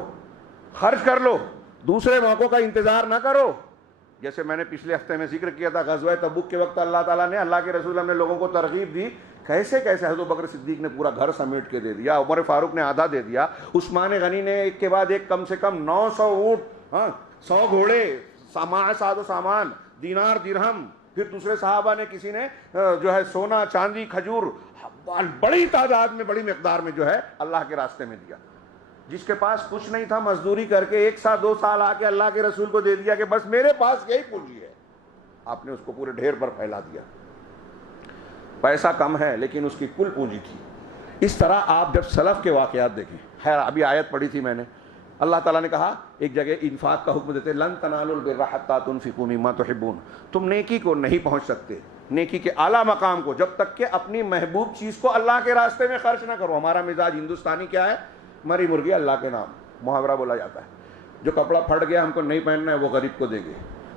خرچ کر لو، دوسرے موقعوں کا انتظار نہ کرو. جیسے میں نے پچھلے ہفتے میں ذکر کیا تھا، غزوہ تبوک کے وقت اللہ تعالیٰ نے، اللہ کے رسول نے لوگوں کو ترغیب دی، کیسے کیسے حضرت بکر صدیق نے پورا گھر سمیٹ کے دے دیا، عمر فاروق نے آدھا دے دیا، عثمان غنی نے ایک کے بعد ایک کم سے کم 900 اونٹ، 100 گھوڑے، ساز و سامان، دینار درہم، پھر دوسرے صحابہ نے، کسی نے جو ہے سونا چاندی کھجور بڑی تعداد میں، بڑی مقدار میں جو ہے اللہ کے راستے میں دیا. جس کے پاس کچھ نہیں تھا مزدوری کر کے 1 سال 2 سال آ کے اللہ کے رسول کو دے دیا کہ بس میرے پاس یہی پونجی ہے، آپ نے اس کو پورے ڈھیر پر پھیلا دیا. پیسہ کم ہے لیکن اس کی کل پونجی تھی. اس طرح آپ جب سلف کے واقعات دیکھیں، خیر ابھی آیت پڑھی تھی میں نے، اللہ تعالیٰ نے کہا ایک جگہ انفاق کا حکم دیتے، لن تنالوا البر حتی تنفقوا مما تحبون، تم نیکی کو نہیں پہنچ سکتے، نیکی کے اعلیٰ مقام کو، جب تک کہ اپنی محبوب چیز کو اللہ کے راستے میں خرچ نہ کرو. ہمارا مزاج ہندوستانی کیا ہے؟ مری مرغی اللہ کے نام، محاورہ بولا جاتا ہے. جو کپڑا پھٹ گیا ہم کو نہیں پہننا ہے وہ غریب کو دیں گے،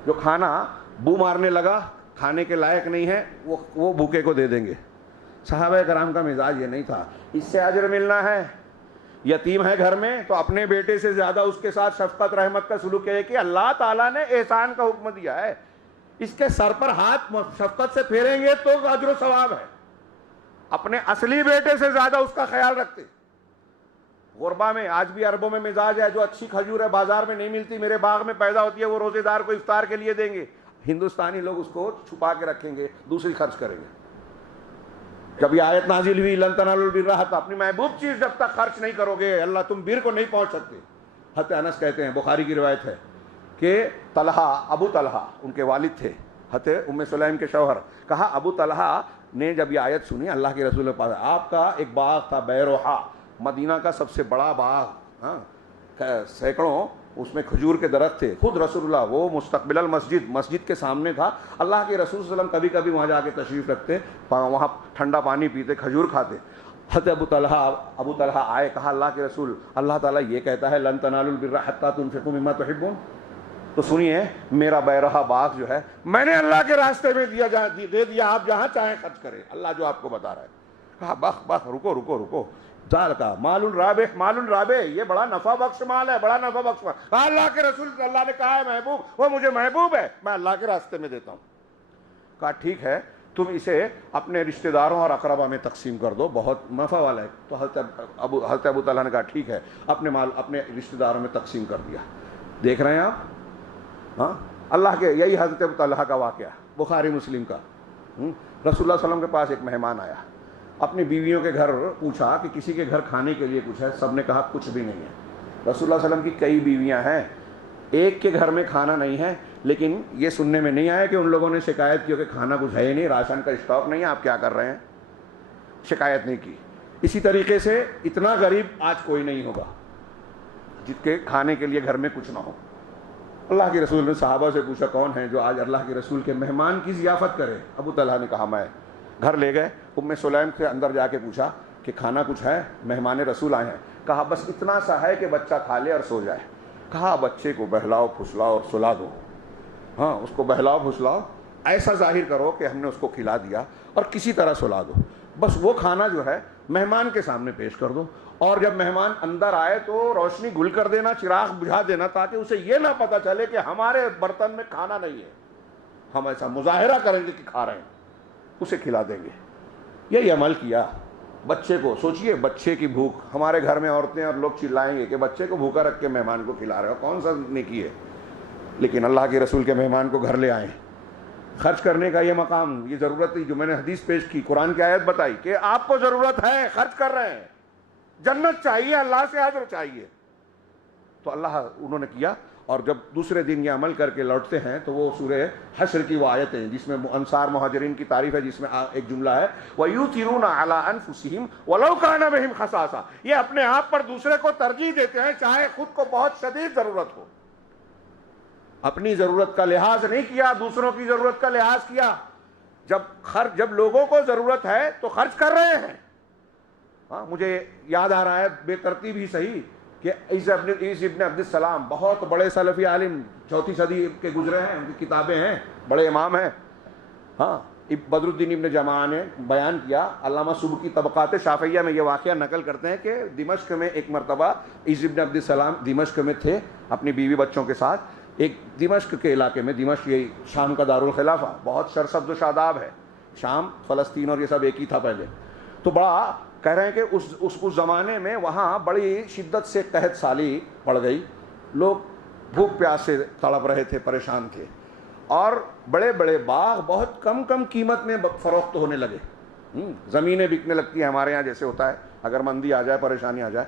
جو کھانا بو مارنے لگا کھانے کے لائق نہیں ہے وہ بھوکے کو دے دیں گے. صحابہ کرام کا مزاج یہ نہیں تھا. اس سے اجر ملنا ہے، یتیم ہے گھر میں تو اپنے بیٹے سے زیادہ اس کے ساتھ شفقت رحمت کا سلوک ہے کہ اللہ تعالیٰ نے احسان کا حکم دیا ہے، اس کے سر پر ہاتھ شفقت سے پھیریں گے تو اجر و ثواب ہے. اپنے اصلی بیٹے سے زیادہ اس کا خیال رکھتے. غربا میں آج بھی عربوں میں مزاج ہے، جو اچھی کھجور ہے بازار میں نہیں ملتی، میرے باغ میں پیدا ہوتی ہے، وہ روزے دار کو افطار کے لیے دیں گے. ہندوستانی لوگ اس کو چھپا کے رکھیں گے، دوسری خرچ کریں گے. جب یہ آیت نازل ہوئی لن تنالوا البر حتی، اپنی محبوب چیز جب تک خرچ نہیں کرو گے اللہ تم بر کو نہیں پہنچ سکتے. حضرت انس کہتے ہیں، بخاری کی روایت ہے کہ طلحہ، ابو طلحہ ان کے والد تھے، حضرت ام سلیم کے شوہر، کہا ابو طلحہ نے جب یہ آیت سنی اللہ کے رسول کے پاس، آپ کا ایک باغ تھا بیروحہ، مدینہ کا سب سے بڑا باغ، سینکڑوں اس میں کھجور کے درخت تھے. خود رسول اللہ وہ مستقبل المسجد، مسجد کے سامنے تھا. اللہ کے رسول صلی اللہ علیہ وسلم کبھی کبھی وہاں جا کے تشریف رکھتے، وہاں ٹھنڈا پانی پیتے، کھجور کھاتے. حضرت ابو طلحہ آئے، کہا اللہ کے رسول، اللہ تعالیٰ یہ کہتا ہے لن تنالوا البر حتی تنفقوا مما تحبون، تو سنیے میرا بیرحہ باغ جو ہے میں نے اللہ کے راستے میں دے دیا، آپ جہاں چاہیں خرچ کریں، اللہ جو آپ کو بتا رہا ہے. کہا بخ رکو ذال کا مال رابح، یہ بڑا نفع بخش مال ہے، بڑا نفع بخش مال. کہا اللہ کے رسول، اللہ نے کہا ہے محبوب، وہ مجھے محبوب ہے، میں اللہ کے راستے میں دیتا ہوں. کہا ٹھیک ہے، تم اسے اپنے رشتہ داروں اور اقربا میں تقسیم کر دو، بہت نفع والا ہے. تو حضرت ابو طلحہ نے کہا ٹھیک ہے، اپنے مال اپنے رشتہ داروں میں تقسیم کر دیا. دیکھ رہے ہیں آپ، ہاں اللہ کے، یہی حضرت ابو طلحہ کا واقعہ بخاری مسلم کا. رسول اللہ صلی اللہ علیہ وسلم کے پاس ایک مہمان آیا، اپنی بیویوں کے گھر پوچھا کہ کسی کے گھر کھانے کے لیے کچھ ہے، سب نے کہا کچھ بھی نہیں ہے. رسول اللہ صلی اللہ علیہ وسلم کی کئی بیویاں ہیں، ایک کے گھر میں کھانا نہیں ہے، لیکن یہ سننے میں نہیں آیا کہ ان لوگوں نے شکایت کی کہ کھانا کچھ ہے ہی نہیں، راشن کا اسٹاک نہیں ہے، آپ کیا کر رہے ہیں، شکایت نہیں کی. اسی طریقے سے اتنا غریب آج کوئی نہیں ہوگا جس کے کھانے کے لیے گھر میں کچھ نہ ہو. اللہ کے رسول نے صحابہ سے پوچھا کون ہے جو آج اللہ کے رسول کے مہمان کی ضیافت کرے؟ ابو طلحہ نے کہا میں. گھر لے گئے، ام سلیم کے اندر جا کے پوچھا کہ کھانا کچھ ہے، مہمان رسول آئے ہیں. کہا بس اتنا سا ہے کہ بچہ کھا لے اور سو جائے. کہا بچے کو بہلاؤ پھسلاؤ اور سلا دو، ہاں اس کو بہلاؤ پھسلاؤ، ایسا ظاہر کرو کہ ہم نے اس کو کھلا دیا اور کسی طرح سلا دو. بس وہ کھانا جو ہے مہمان کے سامنے پیش کر دو، اور جب مہمان اندر آئے تو روشنی گل کر دینا، چراغ بجھا دینا، تاکہ اسے یہ نہ پتہ چلے کہ ہمارے برتن میں کھانا نہیں ہے. ہم ایسا مظاہرہ کریں گے کہ کھا رہے ہیں، اسے کھلا دیں گے. یہی عمل کیا. بچے کو سوچئے، بچے کی بھوک، ہمارے گھر میں عورتیں اور لوگ چلائیں گے کہ بچے کو بھوکا رکھ کے مہمان کو کھلا رہے ہو، کون سا نیکی ہے. لیکن اللہ کے رسول کے مہمان کو گھر لے آئے. خرچ کرنے کا یہ مقام، یہ ضرورت تھی جو میں نے حدیث پیش کی، قرآن کی آیت بتائی کہ آپ کو ضرورت ہے، خرچ کر رہے ہیں، جنت چاہیے، اللہ سے اجر چاہیے. تو اللہ انہوں نے کیا. اور جب دوسرے دن یہ عمل کر کے لوٹتے ہیں تو وہ سورہ حشر کی وہ آیت ہیں جس میں انصار مہاجرین کی تعریف ہے، جس میں ایک جملہ ہے وَيُؤْثِرُونَ عَلَىٰ أَنفُسِهِمْ وَلَوْ كَانَ بِهِمْ خَصَاصَةٌ، یہ اپنے آپ پر دوسرے کو ترجیح دیتے ہیں چاہے خود کو بہت شدید ضرورت ہو. اپنی ضرورت کا لحاظ نہیں کیا، دوسروں کی ضرورت کا لحاظ کیا. جب لوگوں کو ضرورت ہے تو خرچ کر رہے ہیں. ہاں مجھے یاد آ رہا ہے بے ترتیب ہی صحیح کہ عیسی ابن عبد السلام بہت بڑے سلفی عالم، 4 صدی کے گزرے ہیں، ان کی کتابیں ہیں، بڑے امام ہیں. ہاں بدر الدین ابن جماع نے بیان کیا، علامہ سبکی طبقات شافعیہ میں یہ واقعہ نقل کرتے ہیں کہ دمشق میں ایک مرتبہ عیسی ابن عبد السلام دمشق میں تھے اپنی بیوی بچوں کے ساتھ، ایک دمشق کے علاقے میں، دمشق یہ شام کا دارالخلافہ بہت سرسبز و شاداب ہے، شام فلسطین اور یہ سب ایک ہی تھا پہلے، تو بڑا کہہ رہے ہیں کہ اس زمانے میں وہاں بڑی شدت سے قحط سالی پڑ گئی، لوگ بھوک پیاس سے تڑپ رہے تھے، پریشان تھے، اور بڑے بڑے باغ بہت کم قیمت میں فروخت ہونے لگے، زمینیں بکنے لگتی ہیں ہمارے یہاں جیسے ہوتا ہے اگر مندی آ جائے، پریشانی آ جائے،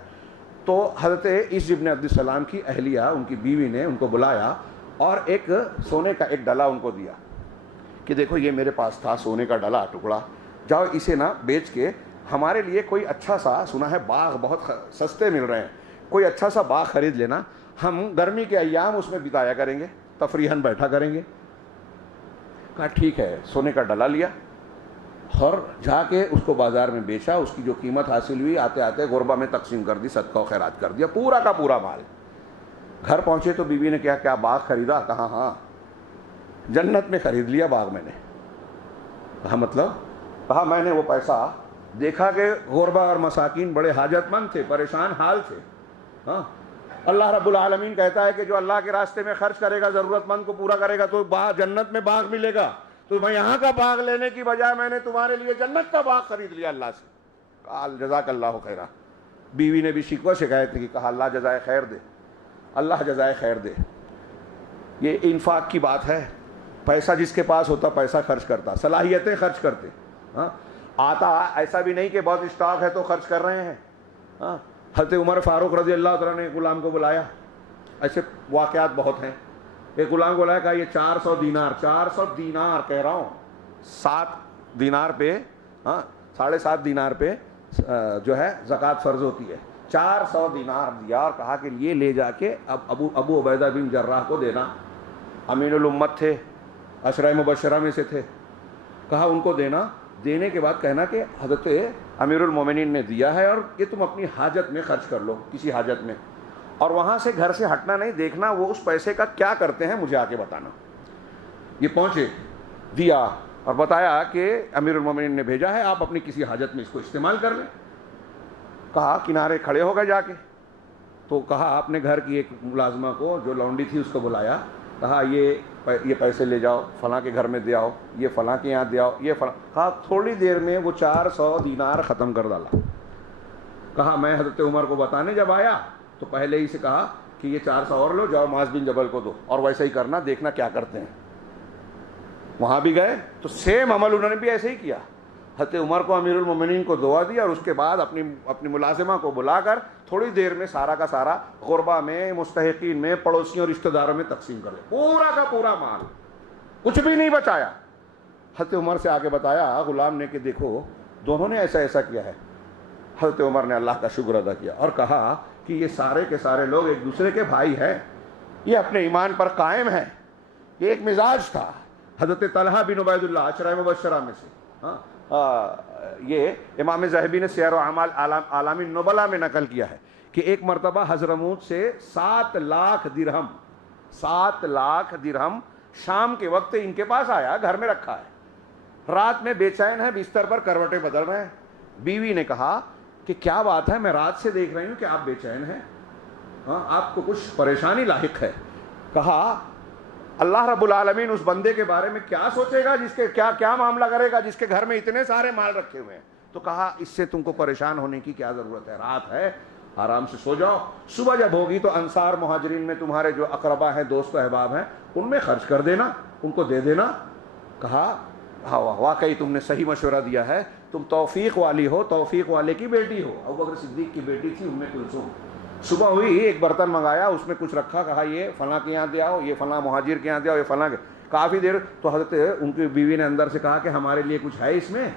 تو حضرت عیسی ابن عبد السلام کی اہلیہ، ان کی بیوی نے ان کو بلایا اور ایک سونے کا ایک ڈلا ان کو دیا کہ دیکھو یہ میرے پاس تھا سونے کا ڈلا ٹکڑا، جاؤ اسے نا بیچ کے ہمارے لیے کوئی اچھا سا، سنا ہے باغ بہت سستے مل رہے ہیں، کوئی اچھا سا باغ خرید لینا، ہم گرمی کے ایام اس میں بتایا کریں گے، تفریحاً بیٹھا کریں گے۔ کہا ٹھیک ہے، سونے کا ڈلا لیا اور جا کے اس کو بازار میں بیچا، اس کی جو قیمت حاصل ہوئی آتے آتے غربا میں تقسیم کر دی، صدقہ و خیرات کر دیا، پورا کا پورا مال۔ گھر پہنچے تو بیوی نے کیا باغ خریدا؟ کہا ہاں جنت میں خرید لیا باغ میں نے۔ کہا مطلب؟ کہا میں نے وہ پیسہ دیکھا کہ غربا اور مساکین بڑے حاجت مند تھے، پریشان حال تھے، ہاں اللہ رب العالمین کہتا ہے کہ جو اللہ کے راستے میں خرچ کرے گا، ضرورت مند کو پورا کرے گا تو جنت میں باغ ملے گا، تو میں یہاں کا باغ لینے کی بجائے میں نے تمہارے لیے جنت کا باغ خرید لیا اللہ سے۔ کہا جزاک اللہ خیرہ۔ بیوی نے بھی شکوہ شکایت کی، کہا اللہ جزائے خیر دے، اللہ جزائے خیر دے۔ یہ انفاق کی بات ہے، پیسہ جس کے پاس ہوتا پیسہ خرچ کرتا، صلاحیتیں خرچ کرتے، ہاں آتا ایسا بھی نہیں کہ بہت اسٹاک ہے تو خرچ کر رہے ہیں، ہاں حضرت عمر فاروق رضی اللہ تعالیٰ نے غلام کو بلایا، ایسے واقعات بہت ہیں، ایک غلام کو بلایا، کہا یہ 400 دینار، 400 دینار کہہ رہا ہوں، 7 دینار پہ، ہاں 7.5 دینار پہ جو ہے زکوٰۃ فرض ہوتی ہے، 400 دینار دیا اور کہا کہ یہ لے جا کے اب ابو عبیدہ بن جراح کو دینا، امین الامت تھے، عشرہ مبشرہ میں سے تھے، کہا ان کو دینا، دینے کے بعد کہنا کہ حضرت امیر المومنین نے دیا ہے اور یہ تم اپنی حاجت میں خرچ کر لو، کسی حاجت میں، اور وہاں سے گھر سے ہٹنا نہیں، دیکھنا وہ اس پیسے کا کیا کرتے ہیں، مجھے آ کے بتانا۔ یہ پہنچے، دیا اور بتایا کہ امیر المومنین نے بھیجا ہے، آپ اپنی کسی حاجت میں اس کو استعمال کر لیں۔ کہا کنارے کھڑے ہو گئے جا کے، تو کہا اپنے گھر کی ایک ملازمہ کو جو لونڈی تھی اس کو بلایا، کہا یہ پیسے لے جاؤ فلاں کے گھر میں دے آؤ، یہ فلاں کے یہاں دے آؤ، یہ فلاں، کہا تھوڑی دیر میں وہ 400 دینار ختم کر ڈالا۔ کہا میں حضرت عمر کو بتانے جب آیا تو پہلے ہی سے کہا کہ یہ 400 اور لو، جاؤ معاذ بن جبل کو دو، اور ویسا ہی کرنا، دیکھنا کیا کرتے ہیں۔ وہاں بھی گئے تو سیم عمل انہوں نے بھی ایسے ہی کیا، حضرت عمر کو امیر المومنین کو دعا دی اور اس کے بعد اپنی ملازمہ کو بلا کر تھوڑی دیر میں سارا کا سارا غربا میں، مستحقین میں، پڑوسیوں رشتہ داروں میں تقسیم کر دیا، پورا کا پورا مال، کچھ بھی نہیں بچایا۔ حضرت عمر سے آگے بتایا غلام نے کہ دیکھو دونوں نے ایسا کیا ہے۔ حضرت عمر نے اللہ کا شکر ادا کیا اور کہا کہ یہ سارے کے سارے لوگ ایک دوسرے کے بھائی ہیں، یہ اپنے ایمان پر قائم ہیں، یہ ایک مزاج تھا۔ حضرت طلحہ بن عبید اللہ عشرہ مبشرہ میں سے، یہ امام ذہبی نے سیر و اعمال اعلام النبلاء میں نقل کیا ہے کہ ایک مرتبہ حضرموت سے 7 لاکھ درہم شام کے وقت ان کے پاس آیا، گھر میں رکھا ہے، رات میں بے چین ہے، بستر پر کروٹیں بدل رہے ہیں۔ بیوی نے کہا کہ کیا بات ہے، میں رات سے دیکھ رہی ہوں کہ آپ بے چین ہیں، ہاں آپ کو کچھ پریشانی لاحق ہے۔ کہا اللہ رب العالمین اس بندے کے بارے میں کیا سوچے گا، جس کے کیا معاملہ کرے گا، جس کے گھر میں اتنے سارے مال رکھے ہوئے ہیں۔ تو کہا اس سے تم کو پریشان ہونے کی کیا ضرورت ہے، رات ہے، آرام سے سو جاؤ، صبح جب ہوگی تو انصار مہاجرین میں تمہارے جو اقربا ہیں، دوست و احباب ہیں، ان میں خرچ کر دینا، ان کو دے دینا۔ کہا ہاں واقعی تم نے صحیح مشورہ دیا ہے، تم توفیق والی ہو، توفیق والے کی بیٹی ہو۔ ابوبکر صدیق کی بیٹی تھی ام کلثوم۔ صبح ہوئی، ایک برتن منگایا، اس میں کچھ رکھا، کہا یہ فلاں کے یہاں دے آؤ، یہ فلاں مہاجر کے یہاں دے آؤ، یہ فلاں کے۔ کافی دیر تو حضرت ان کی بیوی نے اندر سے کہا کہ ہمارے لیے کچھ ہے اس میں؟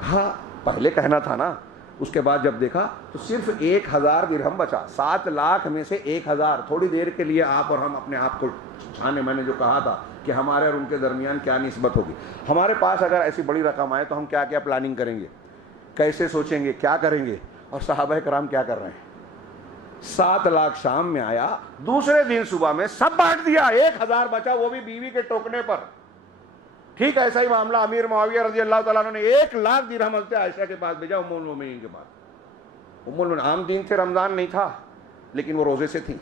کہا پہلے کہنا تھا نا۔ اس کے بعد جب دیکھا تو صرف 1000 درہم بچا، 7 لاکھ میں سے 1000۔ تھوڑی دیر کے لیے آپ اور ہم اپنے آپ کو چھانے، میں نے جو کہا تھا کہ ہمارے اور ان کے درمیان کیا نسبت ہوگی، ہمارے پاس اگر ایسی بڑی رقم آئے تو ہم کیا کیا پلاننگ کریں گے، کیسے سوچیں گے، کیا کریں گے، اور صحابہ کرام کیا کر رہے ہیں۔ 7 لاکھ شام میں آیا، دوسرے دن صبح میں سب بانٹ دیا، 1000 بچا، وہ بھی بیوی کے ٹوکنے پر۔ ٹھیک ایسا ہی معاملہ امیر معاویہ رضی اللہ تعالیٰ عنہ نے 1,00,000 درہم حضرت عائشہ کے پاس بھیجا، ام المومنین کے پاس۔ ام المومنین عام دن تھے، رمضان نہیں تھا لیکن وہ روزے سے تھیں۔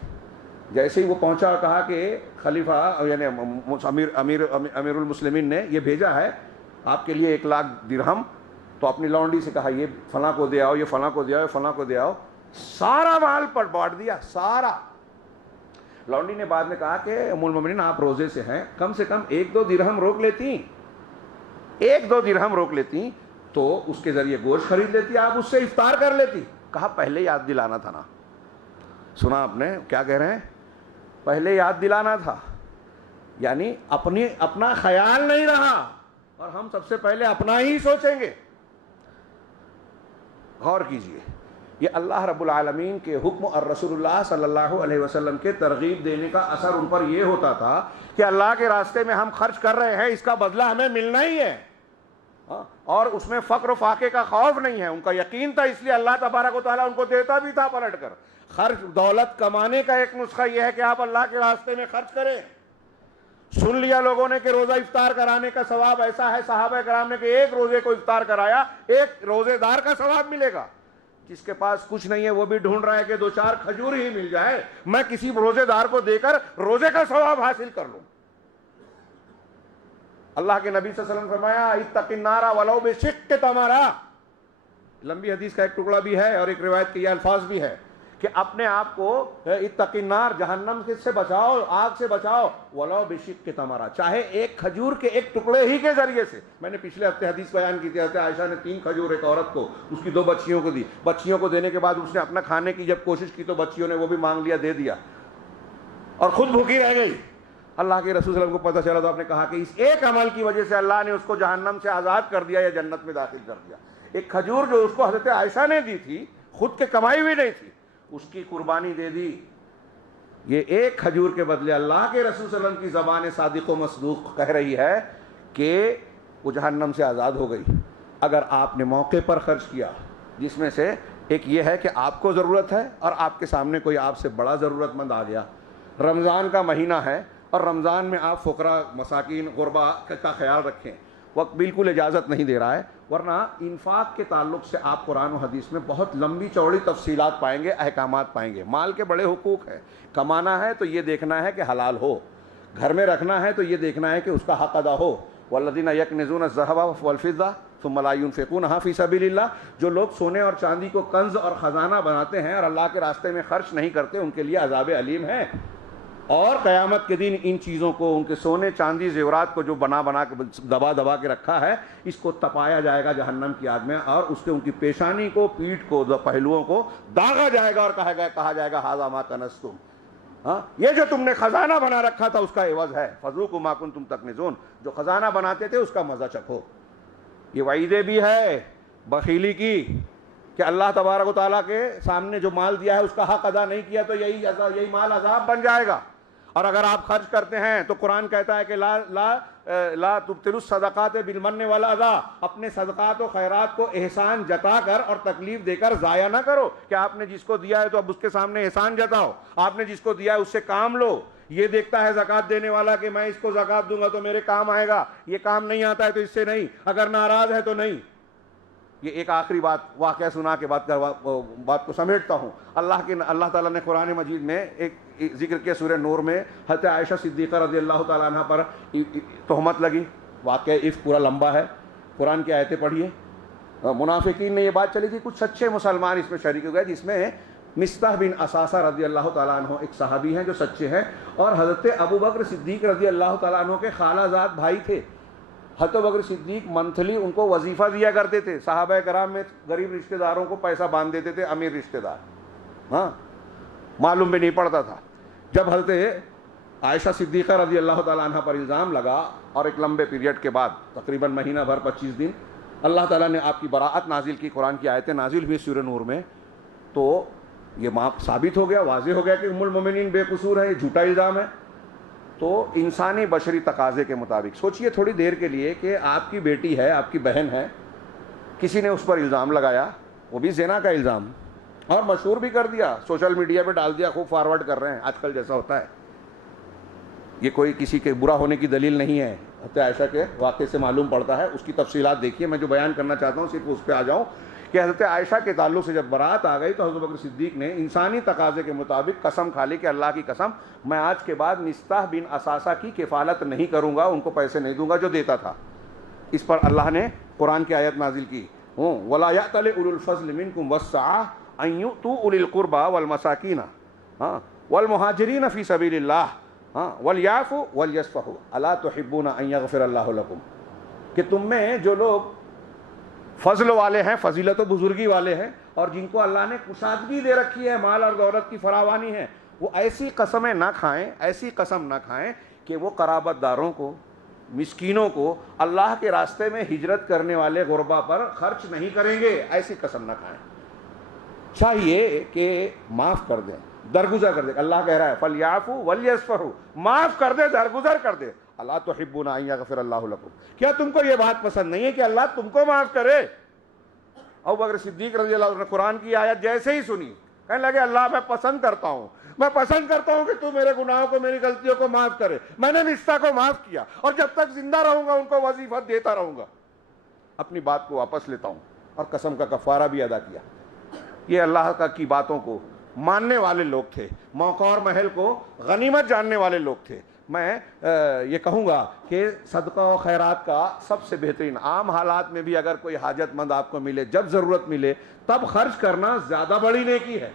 جیسے ہی وہ پہنچا اور کہا کہ خلیفہ یعنی امیر المسلمین نے یہ بھیجا ہے آپ کے لیے 1,00,000 درہم، تو اپنی لونڈی سے کہا یہ فلاں کو دے آؤ، یہ فلاں کو دے آؤ، فلاں کو دے آؤ، سارا مال پر بانٹ دیا سارا۔ لونڈی نے بعد میں کہا کہ ام المومنین آپ روزے سے ہیں، کم سے کم 1-2 درہم روک لیتی، 1-2 درہم روک لیتی تو اس کے ذریعے گوشت خرید لیتی، آپ اس سے افطار کر لیتی۔ کہا پہلے یاد دلانا تھا نا۔ سنا آپ نے کیا کہہ رہے ہیں؟ پہلے یاد دلانا تھا، یعنی اپنا خیال نہیں رہا، اور ہم سب سے پہلے اپنا ہی سوچیں گے۔ غور کیجئے، یہ اللہ رب العالمین کے حکم اور رسول اللہ صلی اللہ علیہ وسلم کے ترغیب دینے کا اثر ان پر یہ ہوتا تھا کہ اللہ کے راستے میں ہم خرچ کر رہے ہیں، اس کا بدلہ ہمیں ملنا ہی ہے، اور اس میں فقر و فاقے کا خوف نہیں ہے۔ ان کا یقین تھا، اس لیے اللہ تبارک و تعالیٰ ان کو دیتا بھی تھا پلٹ کر۔ خرچ دولت کمانے کا ایک نسخہ یہ ہے کہ آپ اللہ کے راستے میں خرچ کریں۔ سن لیا لوگوں نے کہ روزہ افطار کرانے کا ثواب ایسا ہے، صحابہ کرام نے کہ ایک روزے کو افطار کرایا 1 روزے دار کا ثواب ملے گا۔ جس کے پاس کچھ نہیں ہے وہ بھی ڈھونڈ رہا ہے کہ 2-4 کھجور ہی مل جائے، میں کسی روزے دار کو دے کر روزے کا ثواب حاصل کر لوں۔ اللہ کے نبی صلی اللہ علیہ وسلم فرمایا اتق النار ولو بشق تمرہ، لمبی حدیث کا ایک ٹکڑا بھی ہے اور ایک روایت کے یہ الفاظ بھی ہے کہ اپنے آپ کو اتق النار، جہنم سے بچاؤ، آگ سے بچاؤ، ولو بشق تمرہ، چاہے ایک کھجور کے ایک ٹکڑے ہی کے ذریعے سے۔ میں نے پچھلے ہفتے حدیث بیان کی تھی، حضرت عائشہ نے 3 کھجور ایک عورت کو، اس کی 2 بچیوں کو دی، بچیوں کو دینے کے بعد اس نے اپنا کھانے کی جب کوشش کی تو بچیوں نے وہ بھی مانگ لیا، دے دیا، اور خود بھوکی رہ گئی۔ اللہ کے رسول صلی اللہ علیہ وسلم کو پتہ چلا تو آپ نے کہا کہ اس ایک عمل کی وجہ سے اللہ نے اس کو جہنم سے آزاد کر دیا یا جنت میں داخل کر دیا۔ ایک کھجور جو اس کو حضرت عائشہ نے دی تھی، خود کے کمائی بھی نہیں تھی، اس کی قربانی دے دی۔ یہ ایک کھجور کے بدلے اللہ کے رسول صلی اللہ علیہ وسلم کی زبان صادق و مصدوق کہہ رہی ہے کہ وہ جہنم سے آزاد ہو گئی۔ اگر آپ نے موقع پر خرچ کیا، جس میں سے ایک یہ ہے کہ آپ کو ضرورت ہے اور آپ کے سامنے کوئی آپ سے بڑا ضرورت مند آ گیا، رمضان کا مہینہ ہے اور رمضان میں آپ فقراء، مساکین، غربا کا خیال رکھیں، وقت بالکل اجازت نہیں دے رہا ہے، ورنہ انفاق کے تعلق سے آپ قرآن و حدیث میں بہت لمبی چوڑی تفصیلات پائیں گے، احکامات پائیں گے۔ مال کے بڑے حقوق ہیں، کمانا ہے تو یہ دیکھنا ہے کہ حلال ہو، گھر میں رکھنا ہے تو یہ دیکھنا ہے کہ اس کا حق ادا ہو۔ والذین یکنزون الذھب والفضہ ثم لا ينفقونها فی سبیل اللہ، جو لوگ سونے اور چاندی کو کنز اور خزانہ بناتے ہیں اور اللہ کے راستے میں خرچ نہیں کرتے، ان کے لیے عذاب علیم ہے۔ اور قیامت کے دن ان چیزوں کو، ان کے سونے چاندی زیورات کو جو بنا کے دبا کے رکھا ہے، اس کو تپایا جائے گا جہنم کی آگ میں، اور اس کے ان کی پیشانی کو، پیٹھ کو، پہلوؤں کو داغا جائے گا اور کہا جائے گا ھذا ما کنزتم، ہاں یہ جو تم نے خزانہ بنا رکھا تھا اس کا عوض ہے، فذوقوا ما کنتم تکنزون، جو خزانہ بناتے تھے اس کا مزہ چکھو۔ یہ وعیدیں بھی ہے بخیلی کی کہ اللہ تبارک و تعالیٰ کے سامنے جو مال دیا ہے اس کا حق ادا نہیں کیا تو یہی مال عذاب بن جائے گا۔ اور اگر آپ خرچ کرتے ہیں تو قرآن کہتا ہے کہ لا تبطلوا الصدقات بالمن والاذى، اپنے صدقات و خیرات کو احسان جتا کر اور تکلیف دے کر ضائع نہ کرو، کہ آپ نے جس کو دیا ہے تو اب اس کے سامنے احسان جتاؤ، آپ نے جس کو دیا ہے اس سے کام لو۔ یہ دیکھتا ہے زکوٰۃ دینے والا کہ میں اس کو زکوٰۃ دوں گا تو میرے کام آئے گا، یہ کام نہیں آتا ہے تو اس سے نہیں، اگر ناراض ہے تو نہیں۔ یہ ایک آخری واقعہ سنا کے بات کو سمیٹتا ہوں۔ اللہ تعالیٰ نے قرآن مجید میں ایک ذکر کیا، سورہ نور میں حضرت عائشہ صدیقہ رضی اللہ تعالیٰ عنہ پر تہمت لگی، واقعہ عفق پورا لمبا ہے، قرآن کی آیتیں پڑھیے۔ منافقین نے یہ بات چلی تھی، کچھ سچے مسلمان اس میں شریک ہو گئے، جس میں مصطح بن اساسہ رضی اللہ تعالیٰ عنہ ایک صحابی ہیں جو سچے ہیں، اور حضرت ابو بکر صدیق رضی اللہ تعالیٰ عنہ کے خالہ زاد بھائی تھے۔ حضرت بکر صدیق منتھلی ان کو وظیفہ دیا کرتے تھے، صحابہ کرام میں غریب رشتہ داروں کو پیسہ باندھ دیتے تھے امیر رشتہ دار، ہاں معلوم بھی نہیں پڑتا تھا۔ جب حضرت عائشہ صدیقہ رضی اللہ تعالیٰ عنہ پر الزام لگا اور ایک لمبے پیریڈ کے بعد تقریباً مہینہ بھر 25 دن اللہ تعالیٰ نے آپ کی براعت نازل کی، قرآن کی آیتیں نازل ہوئی سورہ نور میں، تو یہ ثابت ہو گیا، واضح ہو گیا کہ ام المومنین بے قصور ہے، یہ جھوٹا الزام ہے۔ تو انسانی بشری تقاضے کے مطابق سوچئے تھوڑی دیر کے لیے کہ آپ کی بیٹی ہے، آپ کی بہن ہے، کسی نے اس پر الزام لگایا، وہ بھی زنا کا الزام، اور مشہور بھی کر دیا، سوشل میڈیا پہ ڈال دیا، خوب فارورڈ کر رہے ہیں آج کل جیسا ہوتا ہے۔ یہ کوئی کسی کے برا ہونے کی دلیل نہیں ہے، حضرت عائشہ کے واقعے سے معلوم پڑتا ہے، اس کی تفصیلات دیکھیے. میں جو بیان کرنا چاہتا ہوں صرف اس پہ آ جاؤں کہ حضرت عائشہ کے تعلق سے جب برات آ گئی تو حضرت بکر صدیق نے انسانی تقاضے کے مطابق قسم کھا لی کہ اللہ کی قسم میں آج کے بعد مصطح بن اساسہ کی کفالت نہیں کروں گا، ان کو پیسے نہیں دوں گا جو دیتا تھا. اس پر اللہ نے قرآن کی آیت نازل کی، وَلَا يَأْتَلِ أُولُو الْفَضْلِ مِنْكُمْ وَالسَّعَةِ أَن يُؤْتُوا أُولِي الْقُرْبَى وَالْمَسَاكِينَ وَالْمُهَاجِرِينَ فِي سَبِيلِ اللَّهِ وَلْيَعْفُوا وَلْيَصْفَحُوا أَلَا تُحِبُّونَ أَن يَغْفِرَ اللَّهُ لَكُمْ. کہ تم میں جو لوگ فضل والے ہیں، فضیلت و بزرگی والے ہیں، اور جن کو اللہ نے کشادگی دے رکھی ہے، مال اور دولت کی فراوانی ہے، وہ ایسی قسمیں نہ کھائیں، ایسی قسم نہ کھائیں کہ وہ قرابت داروں کو، مسکینوں کو، اللہ کے راستے میں ہجرت کرنے والے غربا پر خرچ نہیں کریں گے. ایسی قسم نہ کھائیں. چاہیے کہ معاف کر دیں، درگزر کر دیں. اللہ کہہ رہا ہے فَلْيَعْفُوا وَلْيَصْفَحُوا، معاف کر دے، درگزر کر دے. اللہ تحبون ان یغفر اللہ لکم، کیا تم کو یہ بات پسند نہیں ہے کہ اللہ تم کو معاف کرے؟ ابو بکر صدیق رضی اللہ عنہ نے قرآن کی آیت جیسے ہی سنی کہنے لگے اللہ میں پسند کرتا ہوں کہ تو میرے گناہوں کو، میری غلطیوں کو معاف کرے. میں نے مصطح کو معاف کیا اور جب تک زندہ رہوں گا ان کو وظیفہ دیتا رہوں گا. اپنی بات کو واپس لیتا ہوں اور قسم کا کفارہ بھی ادا کیا. یہ اللہ کی باتوں کو ماننے والے لوگ تھے، موقع اور محل کو غنیمت جاننے والے لوگ تھے. میں یہ کہوں گا کہ صدقہ و خیرات کا سب سے بہترین، عام حالات میں بھی اگر کوئی حاجت مند آپ کو ملے، جب ضرورت ملے تب خرچ کرنا زیادہ بڑی نیکی ہے.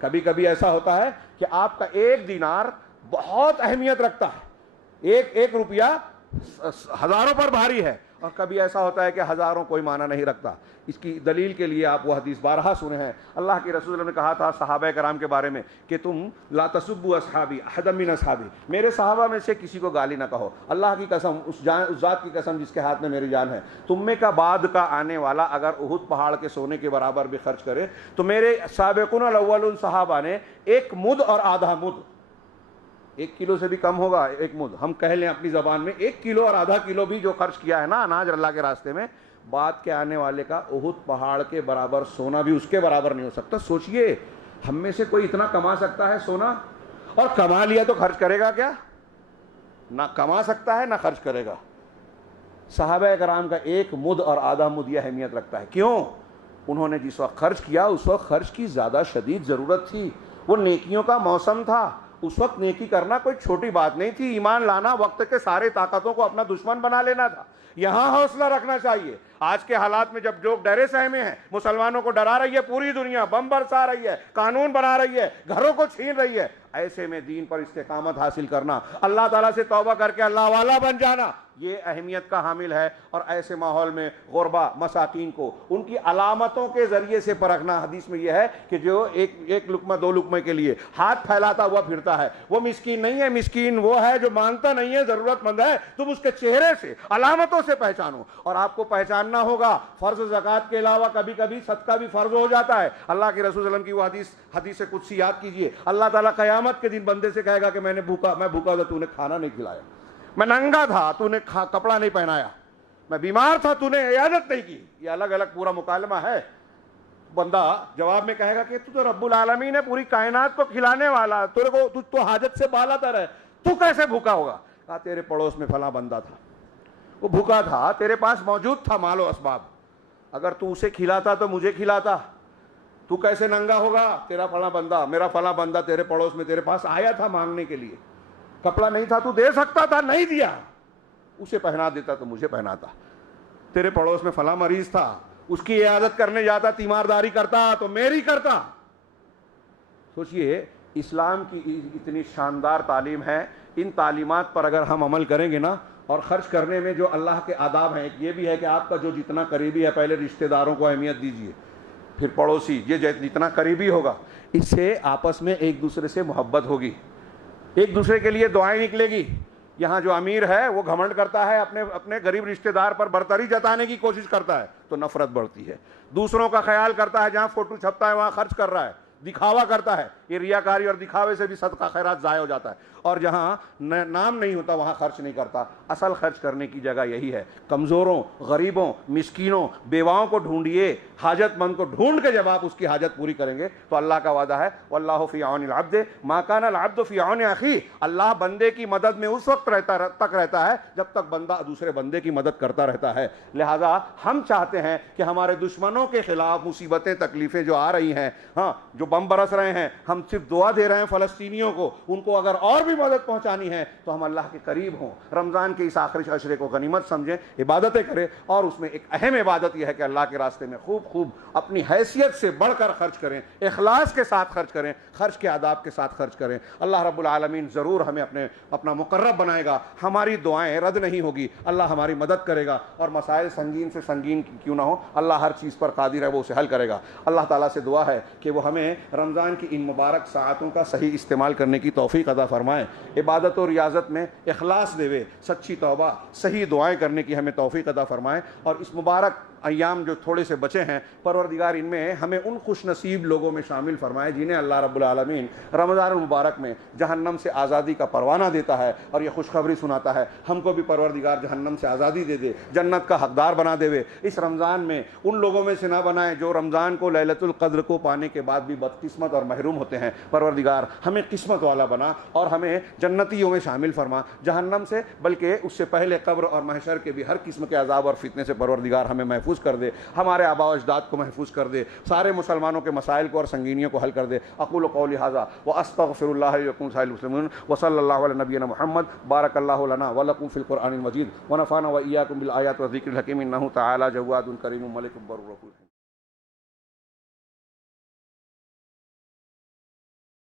کبھی کبھی ایسا ہوتا ہے کہ آپ کا ایک دینار بہت اہمیت رکھتا ہے، ایک روپیہ ہزاروں پر بھاری ہے، اور کبھی ایسا ہوتا ہے کہ ہزاروں کوئی معنی نہیں رکھتا. اس کی دلیل کے لیے آپ وہ حدیث بارہا سنے ہیں. اللہ کے رسول نے کہا تھا صحابہ کرام کے بارے میں کہ تم لا تسبوا اصحابی احدا من اصحابی، میرے صحابہ میں سے کسی کو گالی نہ کہو. اللہ کی قسم، اس ذات کی قسم جس کے ہاتھ میں میری جان ہے، تم میں کا بعد کا آنے والا اگر احد پہاڑ کے سونے کے برابر بھی خرچ کرے تو میرے سابقون الاولون صحابہ نے ایک مد اور آدھا مد، 1 کلو سے بھی کم ہوگا 1 مد، ہم کہہ لیں اپنی زبان میں 1 کلو اور آدھا کلو بھی جو خرچ کیا ہے نا اناج اللہ کے راستے میں، بعد کے آنے والے کا احد پہاڑ کے برابر سونا بھی اس کے برابر نہیں ہو سکتا. سوچئے ہم میں سے کوئی اتنا کما سکتا ہے سونا، اور کما لیا تو خرچ کرے گا کیا؟ نہ کما سکتا ہے نہ خرچ کرے گا. صحابہ کرام کا 1 مد اور آدھا مد یہ اہمیت رکھتا ہے. کیوں؟ انہوں نے جس وقت خرچ کیا اس وقت خرچ کی زیادہ شدید ضرورت تھی، وہ نیکیوں کا موسم تھا. اس وقت نیکی کرنا کوئی چھوٹی بات نہیں تھی. ایمان لانا وقت کے سارے طاقتوں کو اپنا دشمن بنا لینا تھا. یہاں حوصلہ رکھنا چاہیے. آج کے حالات میں جب لوگ ڈرے سہمے ہیں، مسلمانوں کو ڈرا رہی ہے پوری دنیا، بم برسا رہی ہے، قانون بنا رہی ہے، گھروں کو چھین رہی ہے، ایسے میں دین پر استقامت حاصل کرنا، اللہ تعالیٰ سے توبہ کر کے اللہ والا بن جانا، یہ اہمیت کا حامل ہے. اور ایسے ماحول میں غربا، مساکین کو ان کی علامتوں کے ذریعے سے پرکھنا. حدیث میں یہ ہے کہ جو ایک لقمہ 2 لقمے کے لیے ہاتھ پھیلاتا ہوا پھرتا ہے وہ مسکین نہیں ہے. مسکین وہ ہے جو مانگتا نہیں ہے، ضرورت مند ہے. تم اس کے چہرے سے، علامتوں سے پہچانو. اور آپ کو پہچاننا ہوگا فرض زکوٰۃ کے علاوہ کبھی کبھی صدقہ بھی فرض ہو جاتا ہے. اللہ کے رسول صلی اللہ علیہ وسلم کی وہ حدیث قدسی یاد کیجئے. اللہ تعالیٰ قیامت کے دن بندے سے کہے گا کہ میں بھوکا تھا، تو نے کھانا نہیں کھلایا، میں ننگا تھا تو نے کپڑا نہیں پہنایا، میں بیمار تھا تو نے عیادت نہیں کی. یہ الگ الگ پورا مکالمہ ہے. بندہ جواب میں کہے گا کہ تو رب العالمین ہے، پوری کائنات کو کھلانے والا، تو حاجت سے بالا تر ہے، تو کیسے بھوکا ہوگا؟ کہا تیرے پڑوس میں فلاں بندہ تھا، وہ بھوکا تھا، تیرے پاس موجود تھا مال و اسباب، اگر تو اسے کھلاتا تو مجھے کھلاتا، تو کیسے ننگا ہوگا؟ تیرا فلاں بندہ، میرا فلاں بندہ تیرے پڑوس میں تیرے پاس آیا تھا مانگنے کے لیے، کپڑا نہیں تھا تو دے سکتا تھا، نہیں دیا، اسے پہنا دیتا تو مجھے پہناتا. تیرے پڑوس میں فلاں مریض تھا، اس کی عیادت کرنے جاتا، تیمارداری کرتا تو میری کرتا. سوچئے اسلام کی اتنی شاندار تعلیم ہے. ان تعلیمات پر اگر ہم عمل کریں گے نا، اور خرچ کرنے میں جو اللہ کے آداب ہیں، یہ بھی ہے کہ آپ کا جو جتنا قریبی ہے پہلے رشتہ داروں کو اہمیت دیجئے، پھر پڑوسی، یہ جتنا قریبی ہوگا اس سے آپس میں ایک دوسرے سے محبت ہوگی، ایک دوسرے کے لیے دعائیں نکلے گی. یہاں جو امیر ہے وہ گھمنڈ کرتا ہے، اپنے غریب رشتہ دار پر برتری جتانے کی کوشش کرتا ہے تو نفرت بڑھتی ہے. دوسروں کا خیال کرتا ہے، جہاں فوٹو چھپتا ہے وہاں خرچ کر رہا ہے، دکھاوا کرتا ہے، یہ ریاکاری اور دکھاوے سے بھی صدقہ خیرات ضائع ہو جاتا ہے، اور جہاں نام نہیں ہوتا وہاں خرچ نہیں کرتا۔ اصل خرچ کرنے کی جگہ یہی ہے، کمزوروں، غریبوں، مسکینوں، بیواؤں کو ڈھونڈیے، حاجت مند کو ڈھونڈ کے جب آپ اس کی حاجت پوری کریں گے تو اللہ کا وعدہ ہے واللہ فی عون العبد ما کان العبد فی عون اخیہ، اللہ بندے کی مدد میں اس وقت تک رہتا ہے جب تک بندہ دوسرے بندے کی مدد کرتا رہتا ہے۔ لہذا ہم چاہتے ہیں کہ ہمارے دشمنوں کے خلاف مصیبتیں تکلیفیں جو آ رہی ہیں، ہاں جو بم برس رہے ہیں، ہم صرف دعا دے رہے ہیں فلسطینیوں کو، ان کو اگر اور بھی مدد پہنچانی ہے تو ہم اللہ کے قریب ہوں، رمضان کے اس آخری عشرے کو غنیمت سمجھیں، عبادتیں کریں، اور اس میں ایک اہم عبادت یہ ہے کہ اللہ کے راستے میں خوب اپنی حیثیت سے بڑھ کر خرچ کریں، اخلاص کے ساتھ خرچ کریں، خرچ کے آداب کے ساتھ خرچ کریں۔ اللہ رب العالمین ضرور ہمیں اپنا مقرب بنائے گا، ہماری دعائیں رد نہیں ہوگی، اللہ ہماری مدد کرے گا، اور مسائل سنگین سے سنگین کیوں نہ ہو اللہ ہر چیز پر قادر ہے، وہ اسے حل کرے گا۔ اللہ تعالیٰ سے دعا ہے کہ وہ ہمیں رمضان کی ان مبارک ساعتوں کا صحیح استعمال کرنے کی توفیق عطا فرمائے، عبادت و ریاضت میں اخلاص دے، سچی توبہ، صحیح دعائیں کرنے کی ہمیں توفیق عطا فرمائے، اور اس مبارک ایام جو تھوڑے سے بچے ہیں پروردگار ان میں ہمیں ان خوش نصیب لوگوں میں شامل فرمائے جنہیں اللہ رب العالمین رمضان المبارک میں جہنم سے آزادی کا پروانہ دیتا ہے اور یہ خوشخبری سناتا ہے۔ ہم کو بھی پروردگار جہنم سے آزادی دے دے، جنت کا حقدار بنا دے۔ اس رمضان میں ان لوگوں میں سے نہ بنائے جو رمضان کو لیلۃ القدر کو پانے کے بعد بھی بدقسمت اور محروم ہوتے ہیں۔ پروردگار ہمیں قسمت والا بنا اور ہمیں جنتیوں میں شامل فرما، جہنم سے بلکہ اس سے پہلے قبر اور محشر کے بھی ہر قسم کے عذاب اور فتنے سے پروردگار ہمیں محفوظ کر دے، ہمارے آباء و اجداد کو محفوظ کر دے، سارے مسلمانوں کے مسائل کو اور سنگینیوں کو حل کر دے۔ اقول قولی ھذا واستغفر اللہ لی ولکم سائر المسلمین وصلی اللہ علی نبینا محمد۔ بارک اللہ لنا ولکم فی القرآن المجید ونفعنا وإیاکم بالآیات والذکر الحکیم، انہ تعالی جواد کریم ملک بر رحیم۔